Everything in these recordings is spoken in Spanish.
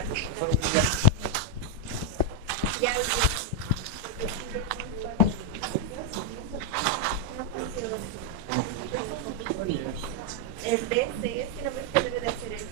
En vez de, es que no me debe de hacer eso.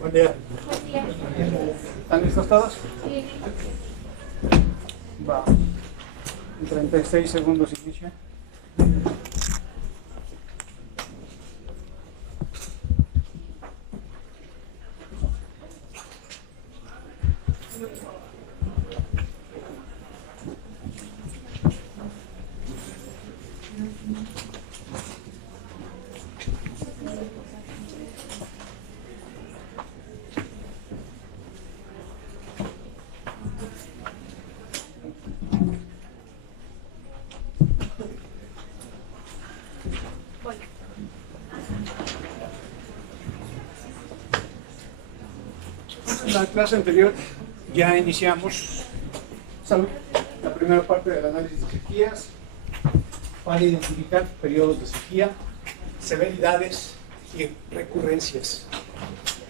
Buen día. ¿Están listos todos? Sí. Va. En 36 segundos inicia. En la clase anterior ya iniciamos la primera parte del análisis de sequías para identificar periodos de sequía, severidades y recurrencias.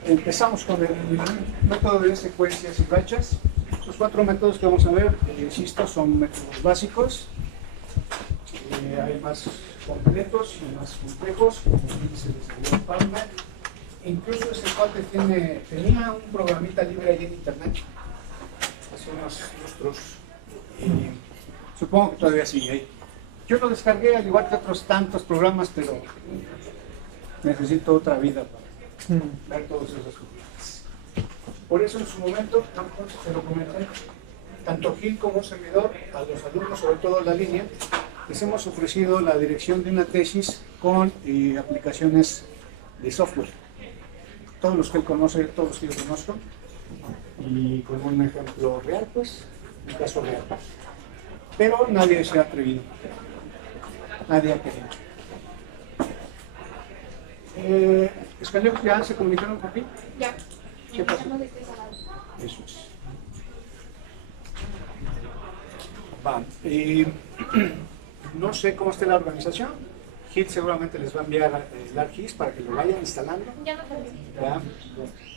Empezamos con el método de secuencias y rachas. Los 4 métodos que vamos a ver, insisto, son métodos básicos. Hay más completos y más complejos, como dice el señor Palmer. Incluso ese cuate tenía un programita libre ahí en internet hace unos lustros y supongo que todavía sigue ahí. Yo lo descargué al igual que otros tantos programas, pero necesito otra vida para ver todos esos programas. Por eso en su momento, te lo comenté, tanto Gil como un servidor, a los alumnos, sobre todo la línea, les hemos ofrecido la dirección de una tesis con aplicaciones de software. Todos los que él conoce, todos los que yo conozco, y con un ejemplo real, pues, un caso real. Pero nadie se ha atrevido, nadie ha querido. ¿Escaños ya se comunicaron con ti? Ya. ¿Qué pasó? Empezamos este sábado. Eso es. Va. No sé cómo esté la organización. Gil seguramente les va a enviar el ArcGIS para que lo vayan instalando. Ya no terminé. ¿Ya?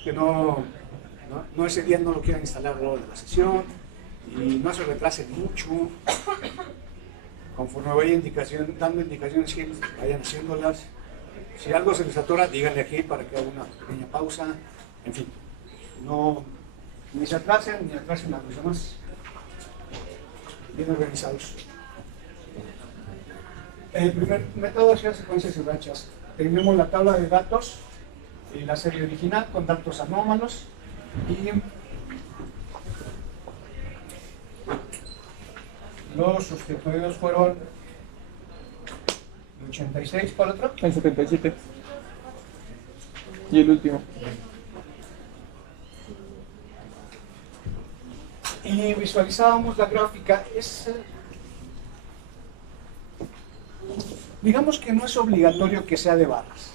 Que no ese día no lo quieran instalar luego de la sesión y no se retrase mucho. Conforme vaya dando indicaciones, Gil, vayan haciéndolas. Si algo se les atora, díganle a Gil para que haga una pequeña pausa. En fin, no ni se atrasen ni atrasen a los demás. Bien organizados. El primer método es secuencias y rachas. Tenemos la tabla de datos y la serie original con datos anómalos y los sustituidos fueron el 86, ¿cuál otro? El 77. Y el último. Y visualizábamos la gráfica. Digamos que no es obligatorio que sea de barras.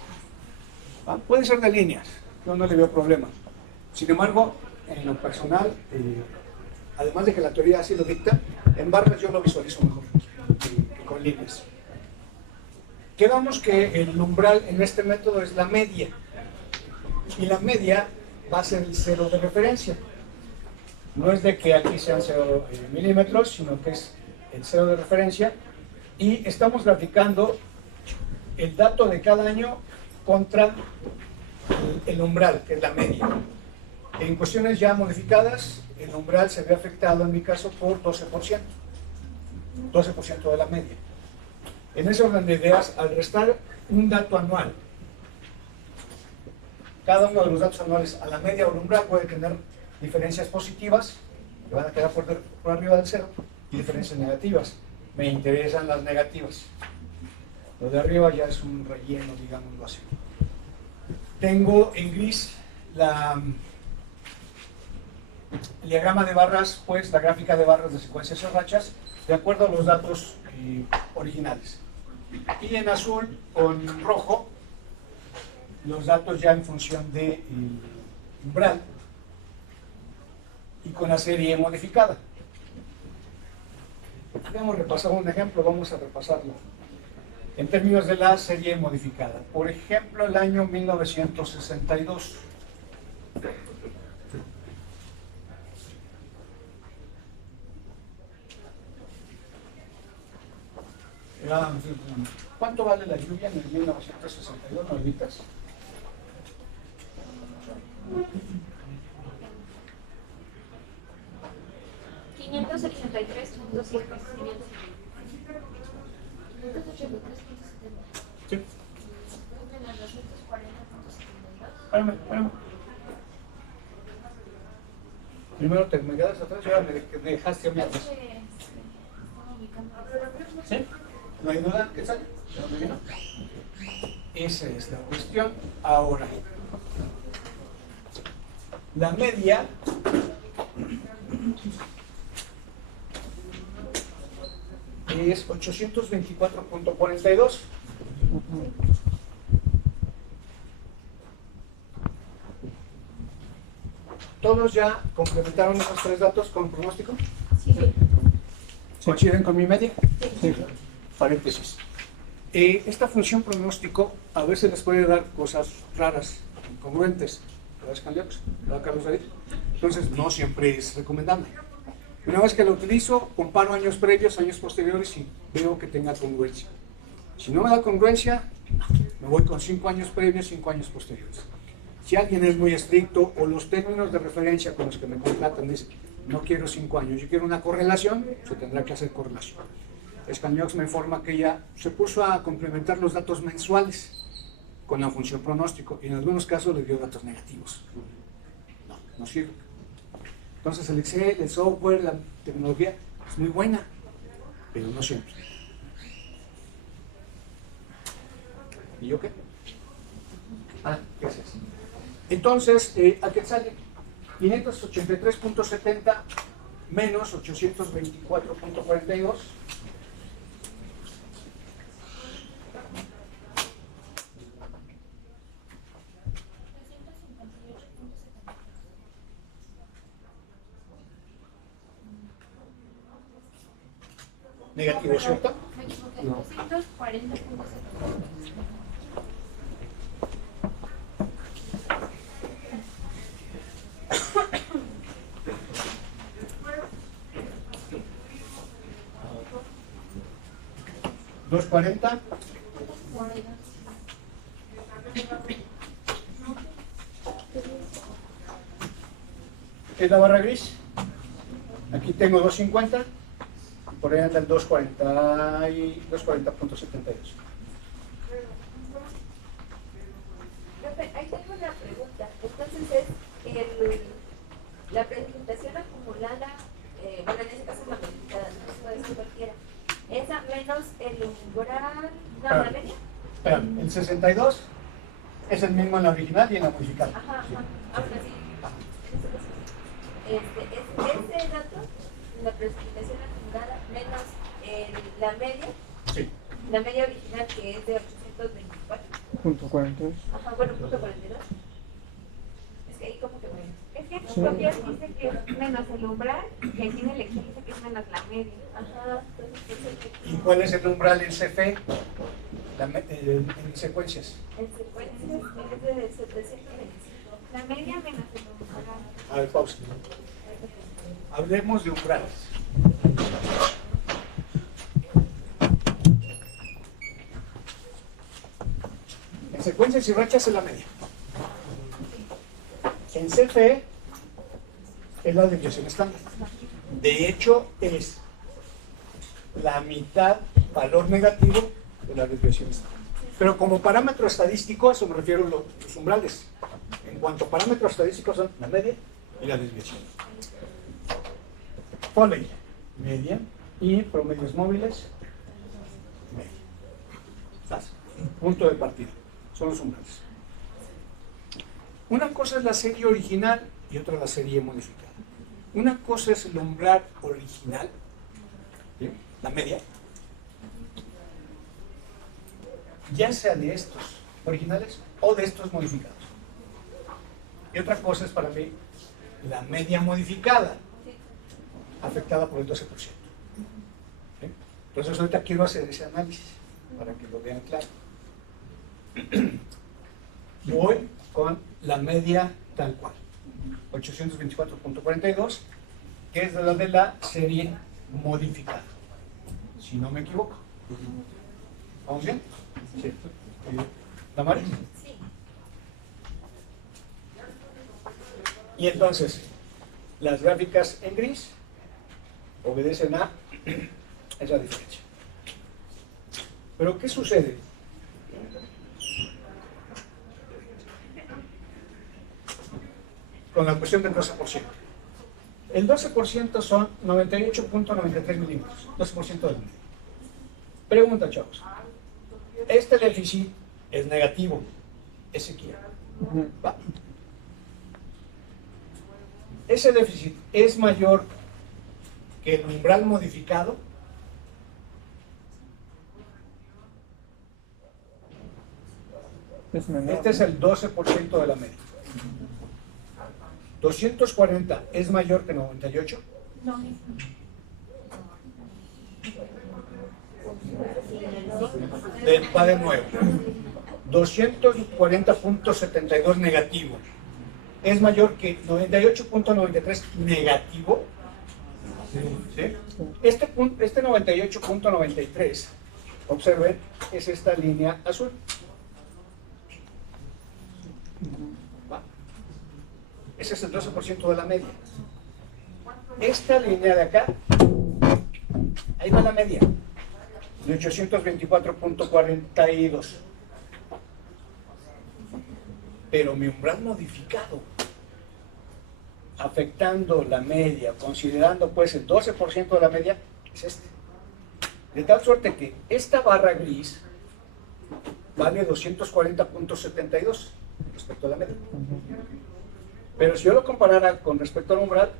¿Va? Puede ser de líneas, yo no le veo problema. Sin embargo, en lo personal, además de que la teoría así lo dicta, en barras yo lo visualizo mejor que con líneas. Quedamos que el umbral en este método es la media. Y la media va a ser el cero de referencia. No es de que aquí sean 0 milímetros, sino que es el cero de referencia. Y estamos graficando el dato de cada año contra el umbral, que es la media. En cuestiones ya modificadas, el umbral se ve afectado, en mi caso, por 12%. 12% de la media. En ese orden de ideas, al restar un dato anual, cada uno de los datos anuales a la media o el umbral puede tener diferencias positivas, que van a quedar por arriba del cero, y diferencias negativas. Me interesan las negativas. Lo de arriba ya es un relleno, digámoslo así. Tengo en gris el diagrama de barras, pues la gráfica de barras de secuencias o rachas, de acuerdo a los datos originales. Y en azul con rojo, los datos ya en función de umbral y con la serie modificada. Habíamos repasado un ejemplo, vamos a repasarlo. En términos de la serie modificada. Por ejemplo, el año 1962. ¿Cuánto vale la lluvia en el 1962, Norditas? $583.7. Sí. Espérame. Primero te me quedas atrás y ahora me dejaste a mí atrás. ¿Sí? ¿No hay duda que sale? ¿De dónde vino? Esa es la cuestión. Ahora, la media es 824.42. ¿Todos ya complementaron esos tres datos con pronóstico? Sí. ¿Coinciden con mi media? Sí. Paréntesis. Esta función pronóstico a veces les puede dar cosas raras, incongruentes. ¿Verdad, Candiax? ¿Verdad, Carlos David? Entonces, no siempre es recomendable. Una vez que lo utilizo, comparo años previos, años posteriores y veo que tenga congruencia. Si no me da congruencia, me voy con 5 años previos, 5 años posteriores. Si alguien es muy estricto o los términos de referencia con los que me contratan dicen, no quiero 5 años, yo quiero una correlación, se tendrá que hacer correlación. Escaniox me informa que ella se puso a complementar los datos mensuales con la función pronóstico y en algunos casos le dio datos negativos. No sirve. Entonces el Excel, el software, la tecnología es muy buena, pero no siempre. ¿Y yo qué? ¿Qué es eso? Entonces, ¿a qué sale? 583.70 menos 824.42. Negativo, ¿cierto? Me equivoqué. No. 240.70. ¿240? ¿Es la barra gris? Aquí tengo 250 y por ahí anda el 240 y 240.72. Profe, ahí tengo una pregunta. Entonces es la presentación acumulada, bueno, en este caso la modificada, no puede ser cualquiera. Esa menos el umbral, no, la media. Espera, el 62 es el mismo en la original y en la modificada. Ajá, ahora sí. Ese dato, la presentación acumulada menos la media, Sí. la media original que es de 824. Punto 42. Ajá, bueno, punto 42. Es que ahí como que bueno. Es que en Sí. tus copias dice que es menos el umbral y aquí en el Excel dice que es menos la media. Ajá, entonces ¿Y cuál es el umbral en CFE? En secuencias. en secuencias es de 725. La media menos el umbral. A ver, pausa. Hablemos de umbrales. En secuencias y rachas es la media. En CFE es la desviación estándar. De hecho, es la mitad valor negativo de la desviación estándar. Pero como parámetro estadístico, a eso me refiero a los umbrales. En cuanto a parámetros estadísticos son la media y la desviación. Foley, media, y promedios móviles, media. ¿Estás? Punto de partida. Son los umbrales. Una cosa es la serie original y otra la serie modificada. Una cosa es el umbral original, ¿sí? La media, ya sea de estos originales o de estos modificados. Y otra cosa es para mí la media modificada, afectada por el 12%. ¿Sí? Entonces ahorita quiero hacer ese análisis para que lo vean claro. Voy con la media tal cual, 824.42, que es la de la serie modificada, si no me equivoco. ¿Vamos bien? Sí. ¿Damaris? Sí. Y entonces, las gráficas en gris obedecen a esa diferencia. Pero ¿qué sucede? Con la cuestión del 12%. El 12% son 98.93 milímetros, 12% del medio. Pregunta, chavos. Este déficit es negativo, es sequía. ¿Va? Ese déficit es mayor que el umbral modificado. Es menor. Este es el 12% de la media. 240 es mayor que 98. No, Va de nuevo. 240.72 negativo es mayor que 98.93 negativo. ¿Sí? Este 98.93, observen, es esta línea azul. ¿Va? Ese es el 12% de la media. Esta línea de acá, ahí va la media, de 824.42. Pero mi umbral modificado, afectando la media, considerando pues el 12% de la media, es este. De tal suerte que esta barra gris vale 240.72 respecto a la media. Pero si yo lo comparara con respecto al umbral,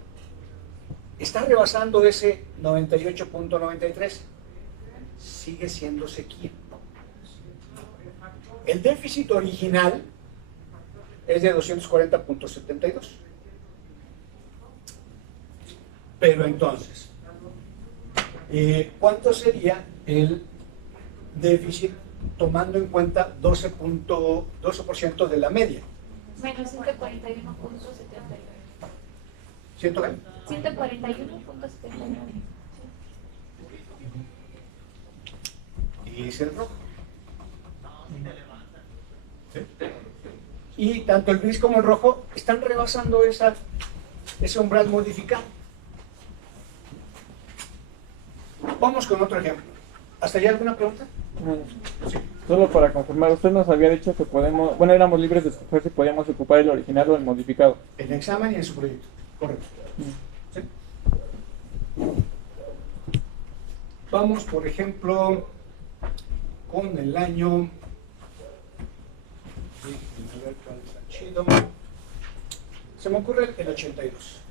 está rebasando ese 98.93. Sigue siendo sequía. El déficit original es de 240.72. Pero entonces, ¿cuánto sería el déficit tomando en cuenta 12% de la media? menos 141.79. ¿Ciento qué? 141.79. Y es el rojo. ¿Sí? Y tanto el gris como el rojo están rebasando ese umbral modificado. Vamos con otro ejemplo. ¿Hasta ahí alguna pregunta? Sí. Solo para confirmar, usted nos había dicho que podemos, bueno, éramos libres de escoger si podíamos ocupar el original o el modificado. En examen y en su proyecto. Correcto. ¿Sí? Vamos, por ejemplo, con el año. A ver cuál está chido. Se me ocurre el 82.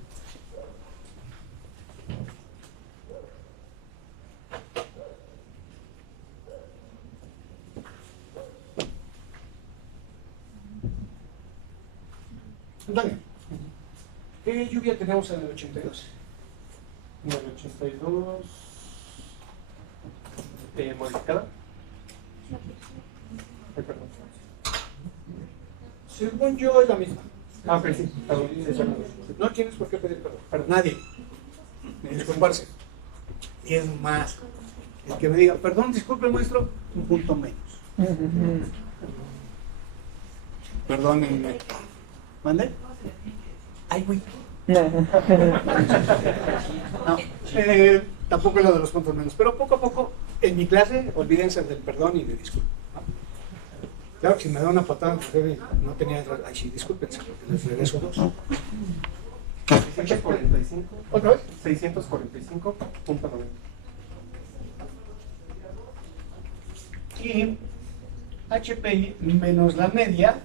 Antonio, ¿qué lluvia tenemos en el 82? En el 82, modificada. Ay, perdón. Según yo es la misma. Ah, ok, sí. Perdón, sí, sí, No tienes por qué pedir perdón. Para nadie. Ni disculparse. Y es más, el que me diga, perdón, disculpe maestro, un punto menos. Perdónenme. ¿Mande? Ay, güey. No, tampoco es lo de los puntos menos, pero poco a poco, en mi clase, olvídense del perdón y de disculpa. Claro que si me da una patada en la jefe, no tenía. Ay, sí, discúlpense, porque les regreso dos. 645. ¿Otra vez? 645.90. Y HPI menos la media,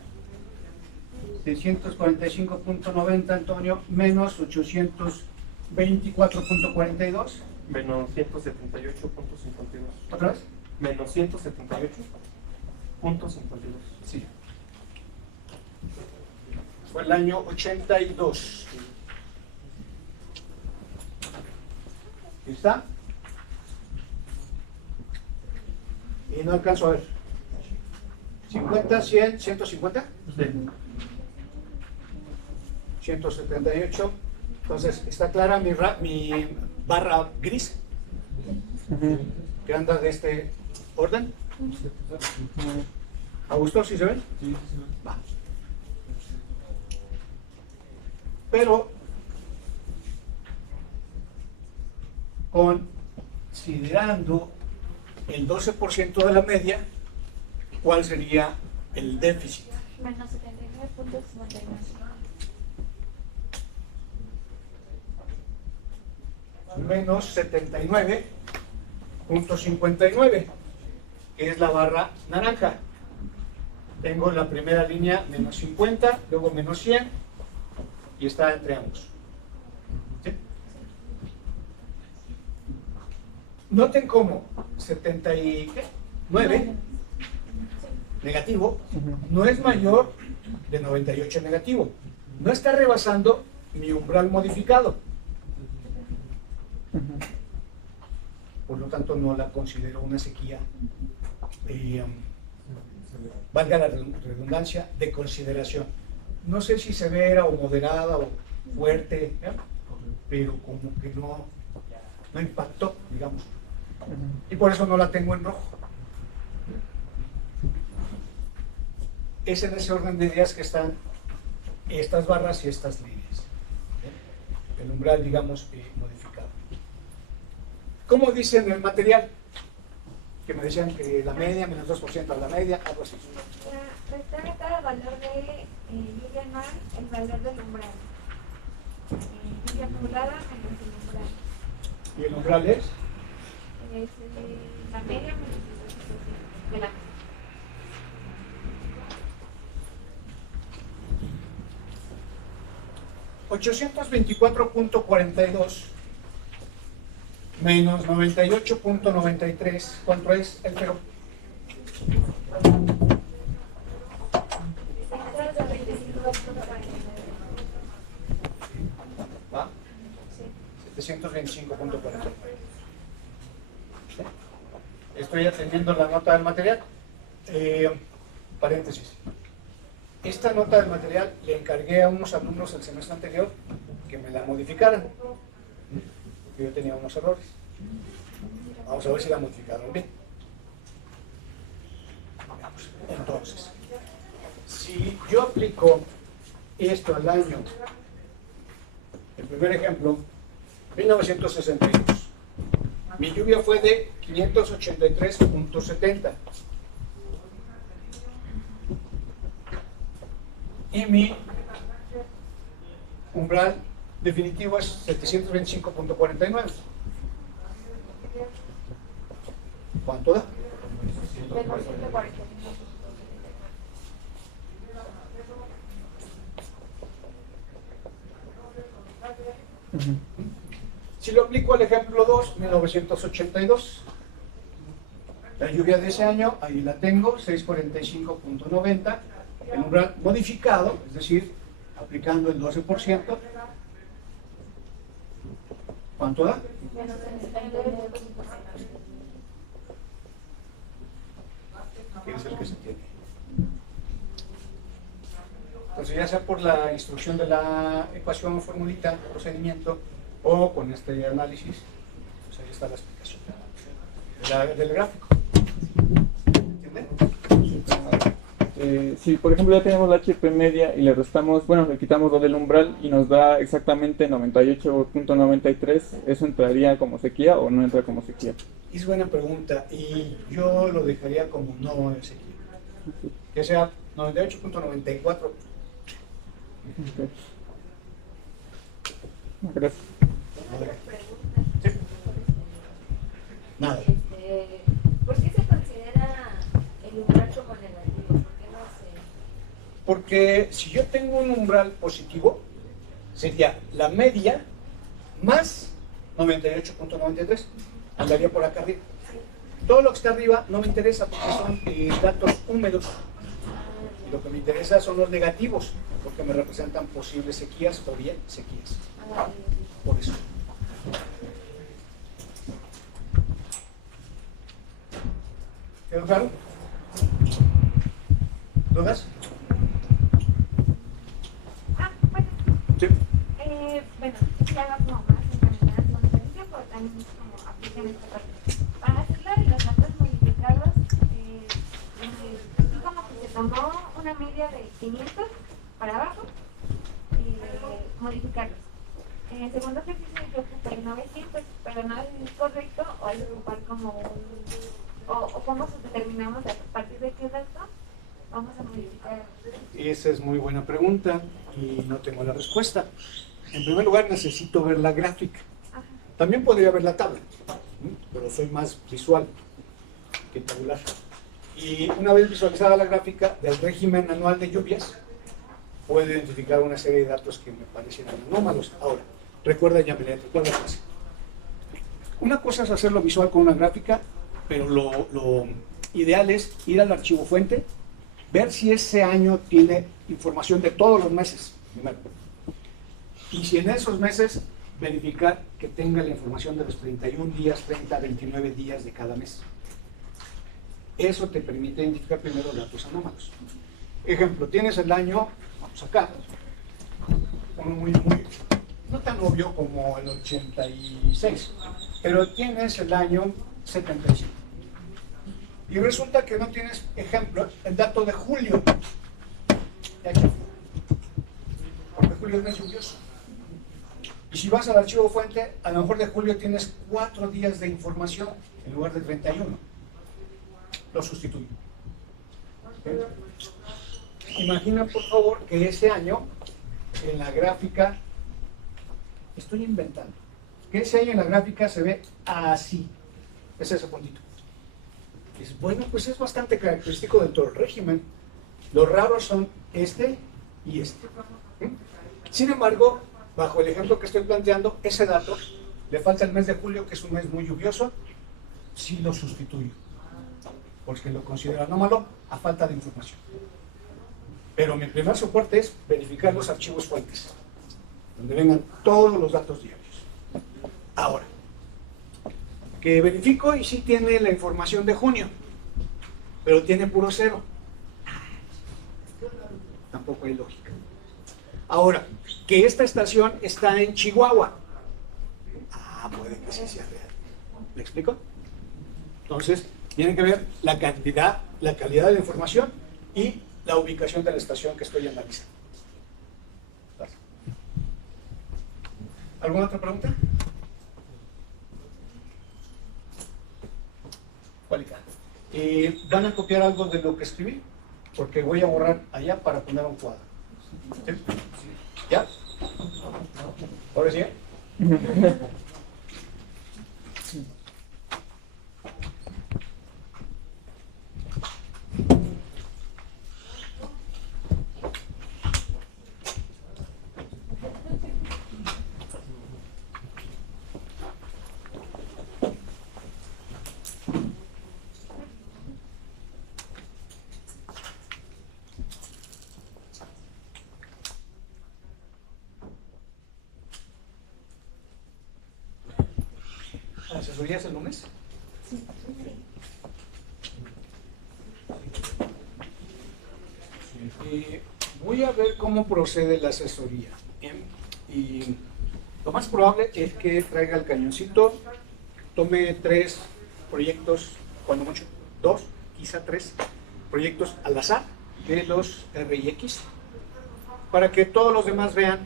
645.90, Antonio, menos 824.42. Menos 178.52. ¿Otra vez? Menos 178.52. Sí. Fue el año 82. ¿Está? Y no alcanzo a ver. 50, 100, 150. Sí. 178. Entonces, ¿está clara mi barra gris? Que anda de este orden. ¿A gusto? ¿Sí se ven? Sí, Va. Pero, considerando el 12% de la media, ¿cuál sería el déficit? Menos 79.59. Menos 79.59, que es la barra naranja. Tengo la primera línea menos 50, luego menos 100 y está entre ambos. ¿Sí? Noten cómo 79 negativo no es mayor de 98 negativo. No está rebasando mi umbral modificado. Ujú. Por lo tanto, no la considero una sequía, valga la redundancia, de consideración. No sé si severa o moderada o fuerte, ¿eh? Pero como que no impactó, digamos. Ujú. Y por eso no la tengo en rojo. Es en ese orden de ideas que están estas barras y estas líneas. El umbral, digamos, modificado. ¿Cómo dicen el material? Que me decían que la media, menos 2% de la media, algo así. Restar a cada valor de lluvia anual el valor del umbral. Lluvia acumulada menos el umbral. ¿Y el umbral es? Es la media menos el 2% de la media. 824.42 menos 98.93, ¿cuánto es el cero? ¿Va? 725.49. Estoy atendiendo la nota del material. Paréntesis. Esta nota del material le encargué a unos alumnos el semestre anterior que me la modificaran, porque yo tenía unos errores. Vamos a ver si la modificaron bien. Entonces, si yo aplico esto al año, el primer ejemplo, 1962, mi lluvia fue de 583.70. Y mi umbral definitivo es 725.49. ¿Cuánto da? Del 140. Ujú. Si lo aplico al ejemplo 2, 1982. La lluvia de ese año, ahí la tengo, 645.90. El umbral modificado, es decir, aplicando el 12%, ¿cuánto da? Que es el que se tiene. Entonces, ya sea por la instrucción de la ecuación o formulita, procedimiento, o con este análisis, pues ahí está la explicación del gráfico. ¿Entienden? Si por ejemplo ya tenemos la HP media y le restamos, bueno, le quitamos lo del umbral y nos da exactamente 98.93, ¿eso entraría como sequía o no entra como sequía? Es buena pregunta y yo lo dejaría como no en sequía. Que sea 98.94. Ok. Gracias. ¿Sí? Nada. ¿Por qué se considera el umbral como negativo? ¿Por qué no se...? Porque si yo tengo un umbral positivo, sería la media más 98.93. Andaría por acá arriba. Todo lo que está arriba no me interesa porque son datos húmedos. Y lo que me interesa son los negativos, porque me representan posibles sequías o bien sequías. Por eso. ¿Quedó claro? ¿Dudas? Bueno. Sí. Bueno, ya va como más encaminada con el tiempo, también como aplican esta parte. Para hacerlo de los datos modificados, como que se tomó una media de 500 para abajo y modificarlos. En el segundo ejercicio yo ocupé 900, pero no es correcto, o hay que ocupar como un... o cómo determinamos a partir de qué dato vamos a modificar. Esa es muy buena pregunta y no tengo la respuesta. En primer lugar, necesito ver la gráfica. Ajá. También podría ver la tabla, pero soy más visual que tabular. Y una vez visualizada la gráfica del régimen anual de lluvias, puedo identificar una serie de datos que me parecen anómalos. Ahora, recuerda, Yamilet, recuerda más. Una cosa es hacerlo visual con una gráfica, pero lo ideal es ir al archivo fuente, ver si ese año tiene información de todos los meses, primero. Y si en esos meses verificar que tenga la información de los 31 días, 30, 29 días de cada mes. Eso te permite identificar primero datos anómalos. Ejemplo, tienes el año, vamos acá, uno muy, no tan obvio como el 86, pero tienes el año 75. Y resulta que no tienes, ejemplo, el dato de julio. Ya que porque julio es mes lluvioso. Y si vas al archivo fuente, a lo mejor de julio tienes 4 días de información en lugar de 31. Lo sustituyo. ¿Okay? Imagina, por favor, que ese año, en la gráfica, estoy inventando, que ese año en la gráfica se ve así. Es ese puntito. Dices, bueno, pues es bastante característico de todo el régimen. Los raros son este y este. Sin embargo, bajo el ejemplo que estoy planteando, ese dato, le falta el mes de julio, que es un mes muy lluvioso, sí lo sustituyo, porque lo considero anómalo a falta de información. Pero mi primer soporte es verificar los archivos fuentes, donde vengan todos los datos diarios. Ahora, que verifico y sí tiene la información de junio, pero tiene puro cero. Tampoco hay lógica. Ahora, que esta estación está en Chihuahua. Puede que sí sea real. ¿Me explico? Entonces, tiene que ver la cantidad, la calidad de la información y la ubicación de la estación que estoy analizando. ¿Alguna otra pregunta? ¿Cuál van a copiar algo de lo que escribí, porque voy a borrar allá para poner un cuadro. ¿Sí? ¿Ya? ¿Ahora sí? ¿Asesorías el lunes? Sí. Voy a ver cómo procede la asesoría. Bien. Y lo más probable es que traiga el cañoncito, tome 3 proyectos, cuando mucho, 2, quizá 3 proyectos al azar de los RIX, para que todos los demás vean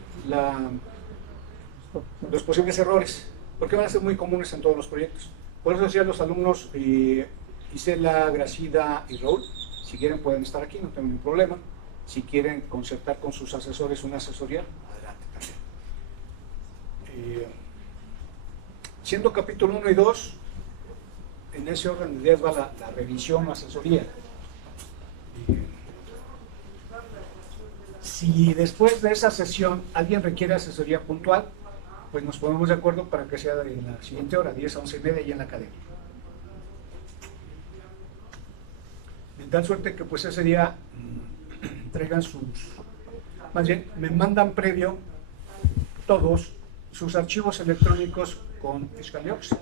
los posibles errores, porque van a ser muy comunes en todos los proyectos. Por eso decía a los alumnos, Isela, Gracida y Raúl, si quieren pueden estar aquí, no tengo ningún problema. Si quieren concertar con sus asesores una asesoría, adelante también. Siendo capítulo 1 y 2, en ese orden de ideas va la revisión o asesoría. Si después de esa sesión alguien requiere asesoría puntual, pues nos ponemos de acuerdo para que sea en la siguiente hora, 10 a 11:30, y en la academia. De tal suerte que pues ese día traigan más bien, me mandan previo todos sus archivos electrónicos con Scaliox.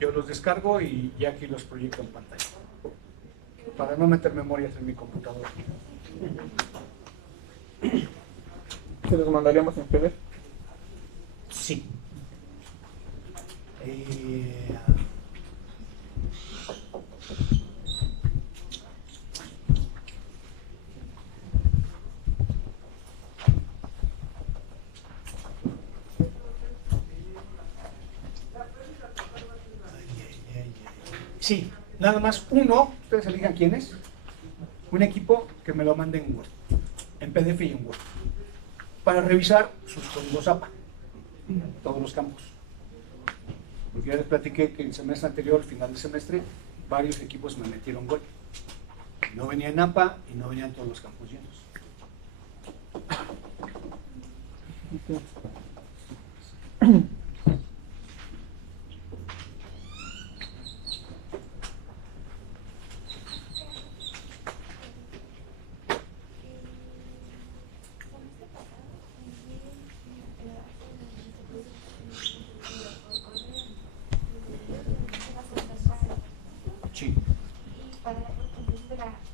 Yo los descargo y ya aquí los proyecto en pantalla, para no meter memorias en mi computadora. ¿Se los mandaríamos en PDF? Sí. Sí, nada más uno, ustedes elijan quién es, un equipo que me lo mande en Word, en PDF y en Word, para revisar sus códigos APA, todos los campos. Porque ya les platiqué que el semestre anterior, final de semestre, varios equipos me metieron gol. No venía en APA y no venían todos los campos llenos.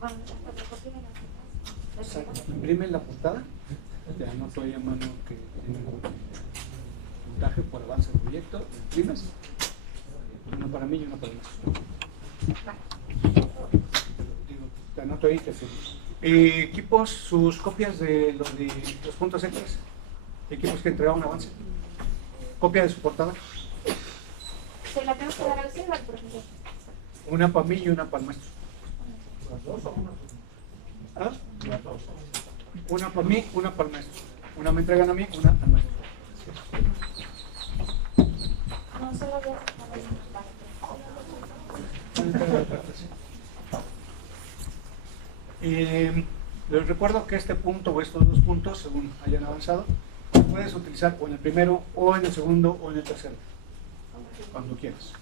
bueno, la fotocopia de O sea, imprime la portada, te anoto ahí a mano que tiene un puntaje por avance del proyecto, lo imprimes, una para mí y una para el maestro. Digo, te anoto ahí, te firmo. Equipos, sus copias de los puntos extras, equipos que entregaron avance, copia de su portada, ¿se la tengo que dar a usted o al profesor? una para mí y una para el maestro. ¿Ah? Una para mí, una para el maestro. Una me entregan a mí, una al maestro. No, solo voy a sacar Les recuerdo que este punto o estos dos puntos, según hayan avanzado, puedes utilizar o en el primero, o en el segundo, o en el tercero, cuando quieras.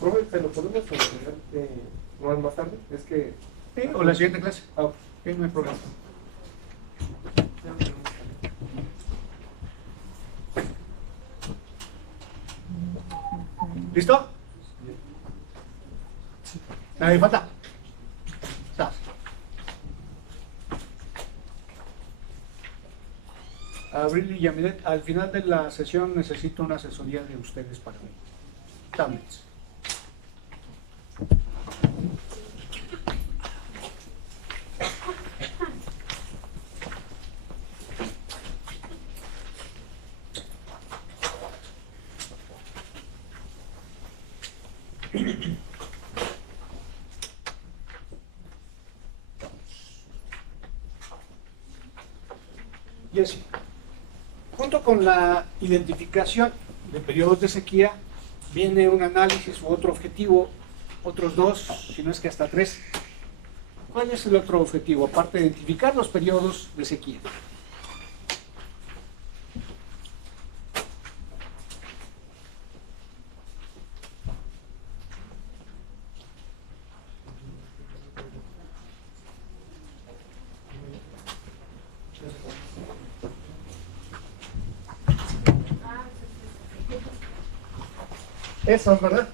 Profe, ¿te lo podemos solucionar más tarde? Es que... Sí, o la siguiente clase. Ah, Sí, no hay problema. ¿Listo? Nadie falta. Estás. Abril y Yamilet, al final de la sesión necesito una asesoría de ustedes para mí. Tablets. Jessy, junto con la identificación de periodos de sequía, viene un análisis u otro objetivo, otros dos, si no es que hasta tres. ¿Cuál es el otro objetivo, aparte de identificar los periodos de sequía? Eso, ¿verdad?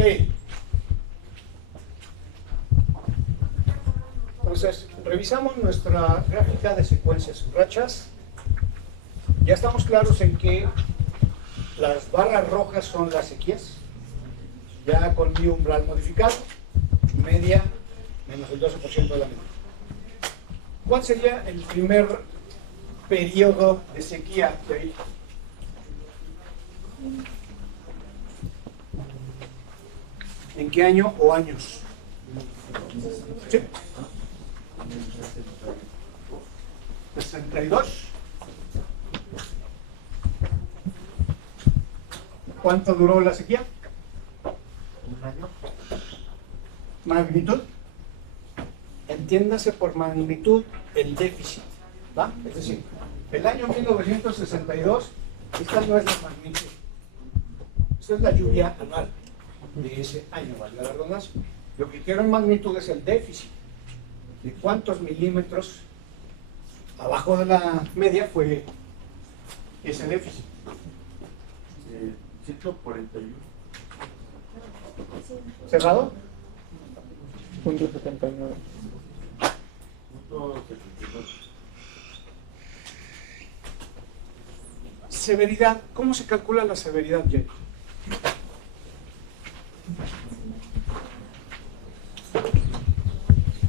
Sí. Entonces, revisamos nuestra gráfica de secuencias y rachas. Ya estamos claros en que las barras rojas son las sequías, ya con mi umbral modificado, media menos el 12% de la media. ¿Cuál sería el primer periodo de sequía de ahí? ¿En qué año o años? ¿Sí? 62. ¿Cuánto duró la sequía? ¿Un año? ¿Magnitud? En entiéndase por magnitud el déficit, ¿va? Es decir, el año 1962, esta no es la magnitud, esta es la lluvia anual de ese año, valga la redundancia. Lo que quiero en magnitud es el déficit, de cuántos milímetros abajo de la media fue ese déficit. 141. ¿Cerrado? Punto 79. Punto 79. Severidad. ¿Cómo se calcula la severidad, Jenny?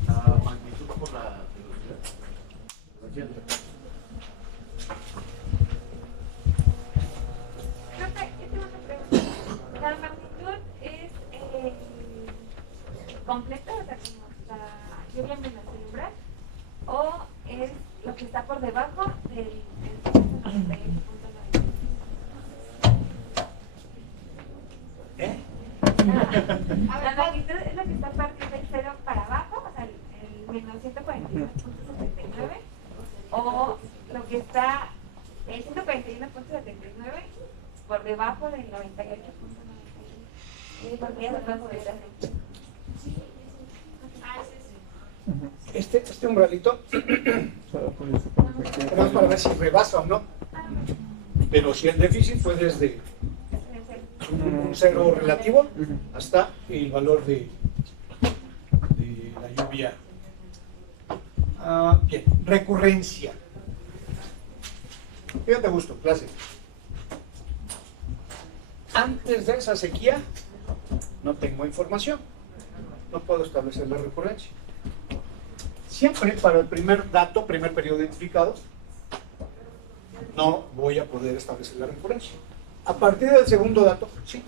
La magnitud por la velocidad. Profe, yo tengo una pregunta. ¿La magnitud es completa, o sea, como la lluvia menos el umbral, o es lo que está por debajo del 98.9? ¿Eh? La magnitud es lo que está a partir del 0 para abajo, o sea, el menos 149.79, o lo que está el 141.79 por debajo del 98.99. Porque eso no es Este umbralito, vamos para ver si rebasa o no. Pero si el déficit fue desde un cero relativo hasta el valor de la lluvia. Bien, recurrencia. Fíjate gusto, clase. Antes de esa sequía no tengo información, no puedo establecer la recurrencia. Siempre para el primer dato, primer periodo identificado, no voy a poder establecer la recurrencia. A partir del segundo dato, sí.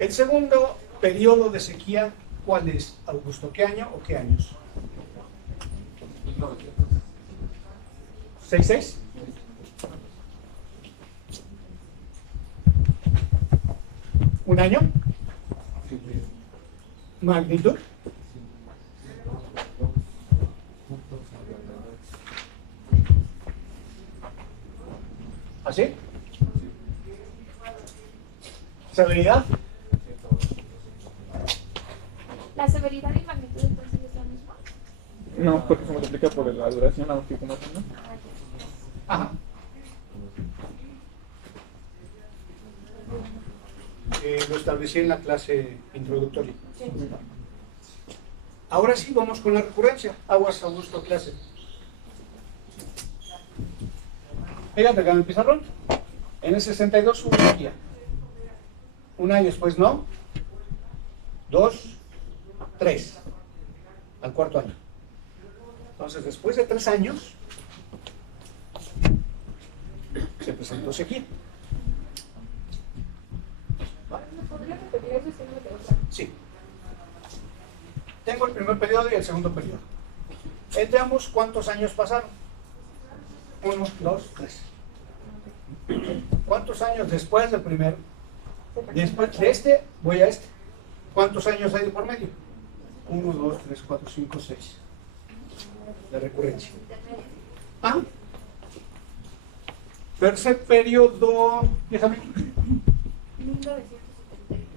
El segundo periodo de sequía, ¿cuál es, Augusto? ¿Qué año o qué años? ¿6-6? ¿Un año? ¿Magnitud? ¿Así? ¿Severidad? ¿La severidad y magnitud entonces es lo mismo? No, porque se multiplica por la duración, aunque como ¿no? Ajá. Lo establecí en la clase introductoria. Ahora sí, vamos con la recurrencia. Aguas, Augusto, clase. Fíjate acá en el pizarrón. En el 62 hubo sequía. Un año después no. 2, 3. Al cuarto año. Entonces, después de 3 años, se presentó sequía. ¿Podrías repetir eso si no te gusta? Sí. Tengo el primer periodo y el segundo periodo. Entre ambos, ¿cuántos años pasaron? 1, 2, 3. ¿Cuántos años después del primero? Después de este, voy a este. ¿Cuántos años hay de por medio? 1, 2, 3, 4, 5, 6. De recurrencia. ¿Ah? Tercer periodo. Déjame. 1973.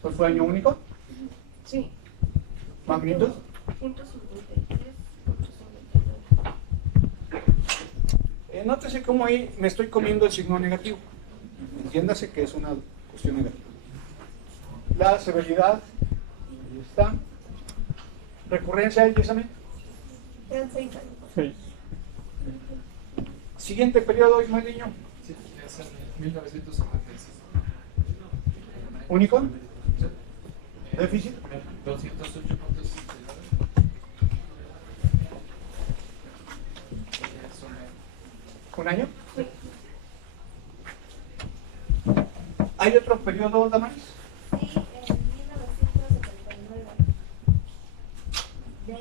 ¿Cuál fue año único? Sí. ¿Magnitud? 153.99. Nótese cómo ahí me estoy comiendo el signo negativo. Entiéndase que es una cuestión negativa. La severidad, ahí está. Recurrencia, Yesame. Eran 6 años. 6. Siguiente periodo, Ismaeliño. Sí, es en 1976. Único. Déficit. 208.69. ¿Un año? ¿Hay otro periodo, Damaris? Sí, en 1979. De 165.49.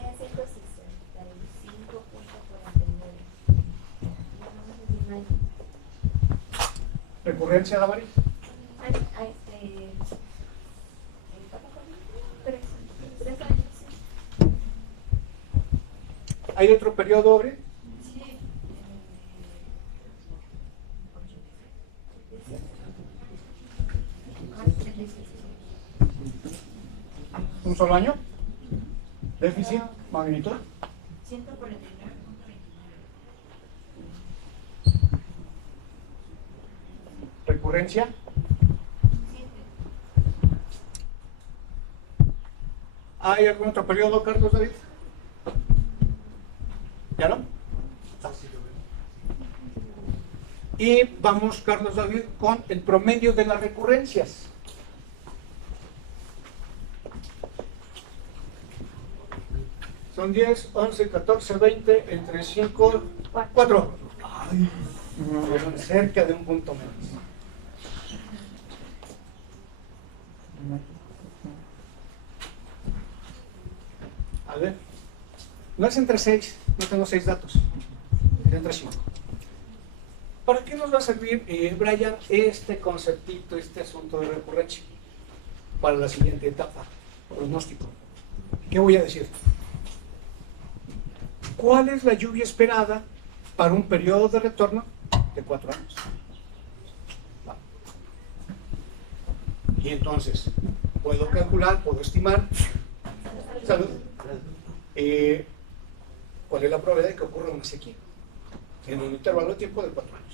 Recurrencia, Damaris. ¿Hay otro periodo doble? ¿Un solo año? ¿Déficit? ¿Magnitud? 149.29. ¿Recurrencia? ¿Hay algún otro periodo, Carlos David? ¿Ya no? Y vamos, Carlos David, con el promedio de las recurrencias. Son 10, 11, 14, 20, entre 5, 4. Ay, cerca de un punto menos. A ver, no es entre 6, no tengo 6 datos, es entre 5. ¿Para qué nos va a servir, Brian, este conceptito, este asunto de recurrencia? Para la siguiente etapa, pronóstico. ¿Qué voy a decir? ¿Cuál es la lluvia esperada para un periodo de retorno de 4 años? Y entonces, puedo calcular, puedo estimar, salud, cuál es la probabilidad de que ocurra una sequía en un intervalo de tiempo de 4 años.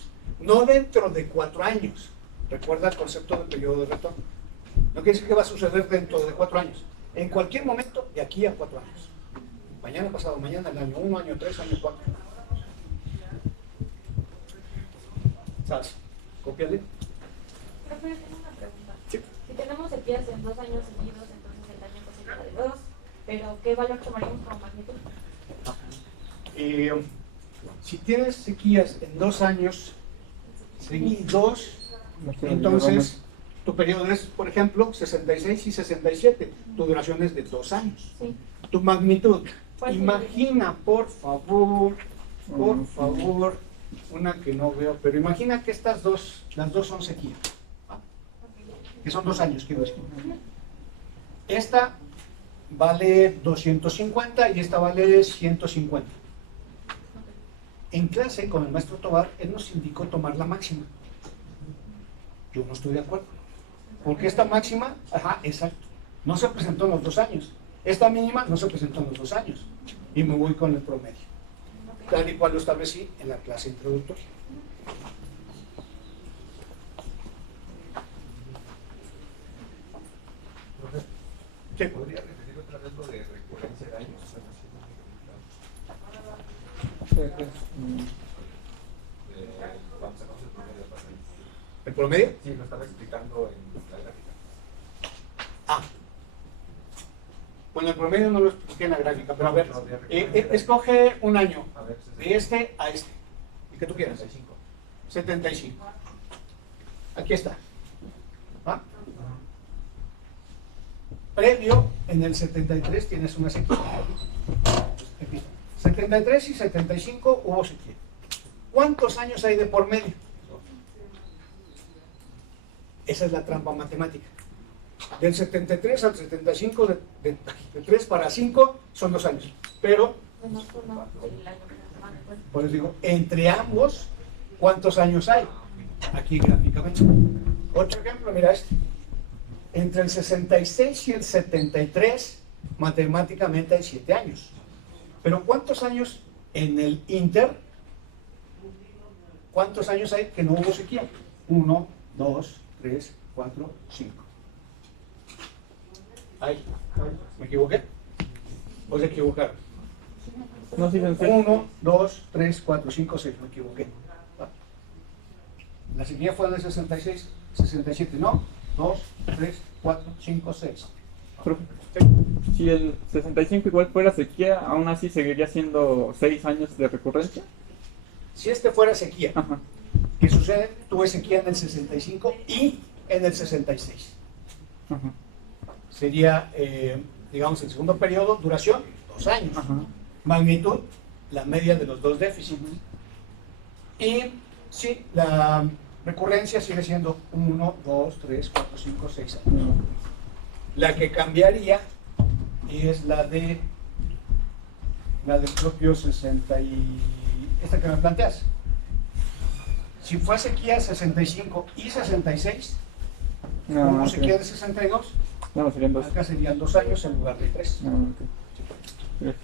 No dentro de 4 años. Recuerda el concepto de periodo de retorno. No quiere decir que va a suceder dentro de 4 años. En cualquier momento de aquí a 4 años. Mañana, pasado mañana, el año 1, año 3, año 4. ¿Sabes? Cópiale. Profe, yo tengo una pregunta. Sí. Si tenemos sequías en 2 años seguidos, entonces el daño pues sería de 2. Pero ¿qué valor tomaríamos como magnitud? Si tienes sequías en 2 años seguidos, No sé, entonces tu periodo es, por ejemplo, 66 y 67. Tu duración es de 2 años. Sí. Tu magnitud. ¿Cuál Imagina, por favor, una que no veo, pero imagina que las dos son sequía. Que son 2 años, quiero decir. Esta vale 250 y esta vale 150. En clase, con el maestro Tobar, él nos indicó tomar la máxima. Yo no estoy de acuerdo. Porque esta máxima, exacto, no se presentó en los 2 años. Esta mínima no se presentó en los 2 años. Y me voy con el promedio. Tal y cual lo establecí en la clase introductoria. ¿Qué? ¿Podría repetir otra vez lo de recurrencia de años? Cuando sacamos el promedio para años. ¿El promedio? Sí, lo estaba explicando en la gráfica. Bueno, el promedio no lo expliqué en la gráfica, pero a ver, escoge un año, A ver, de este a este, el que tú quieras. 65. 75. Aquí está. ¿Va? Previo, en el 73 tienes una sequía. Aquí. 73 y 75 hubo sequía. ¿Cuántos años hay de por medio? Esa es la trampa matemática. Del 73 al 75, de 3 para 5 son 2 años. Pero, Menos 1 del año que nos van después. por eso digo, entre ambos, ¿cuántos años hay? Aquí gráficamente. Otro ejemplo, mira este. Entre el 66 y el 73, matemáticamente hay 7 años. Pero ¿cuántos años en el Inter? ¿Cuántos años hay que no hubo sequía? 1, 2, 3, 4, 5. Ahí. ¿Me equivoqué? ¿O se equivocaron? No, sí, en 1, 2, 3, 4, 5, 6. Me equivoqué. La sequía fue de 66, 67. No. 2, 3, 4, 5, 6. Profe, si el 65 igual fuera sequía, aún así seguiría siendo 6 años de recurrencia. Si este fuera sequía, Ajá. ¿qué sucede? Tuve sequía en el 65 y en el 66. Ajá. Sería, digamos, el segundo periodo, duración, 2 años. Ajá. Magnitud, la media de los dos déficits. Y sí, la recurrencia sigue siendo 1, 2, 3, 4, 5, 6 años. La que cambiaría es la de la del propio 60 y esta que me planteas. Si fue sequía 65 y 66, No, como ok. sequía de 62, No, serían 2. acá serían 2 años en lugar de 3. No, ok. Gracias.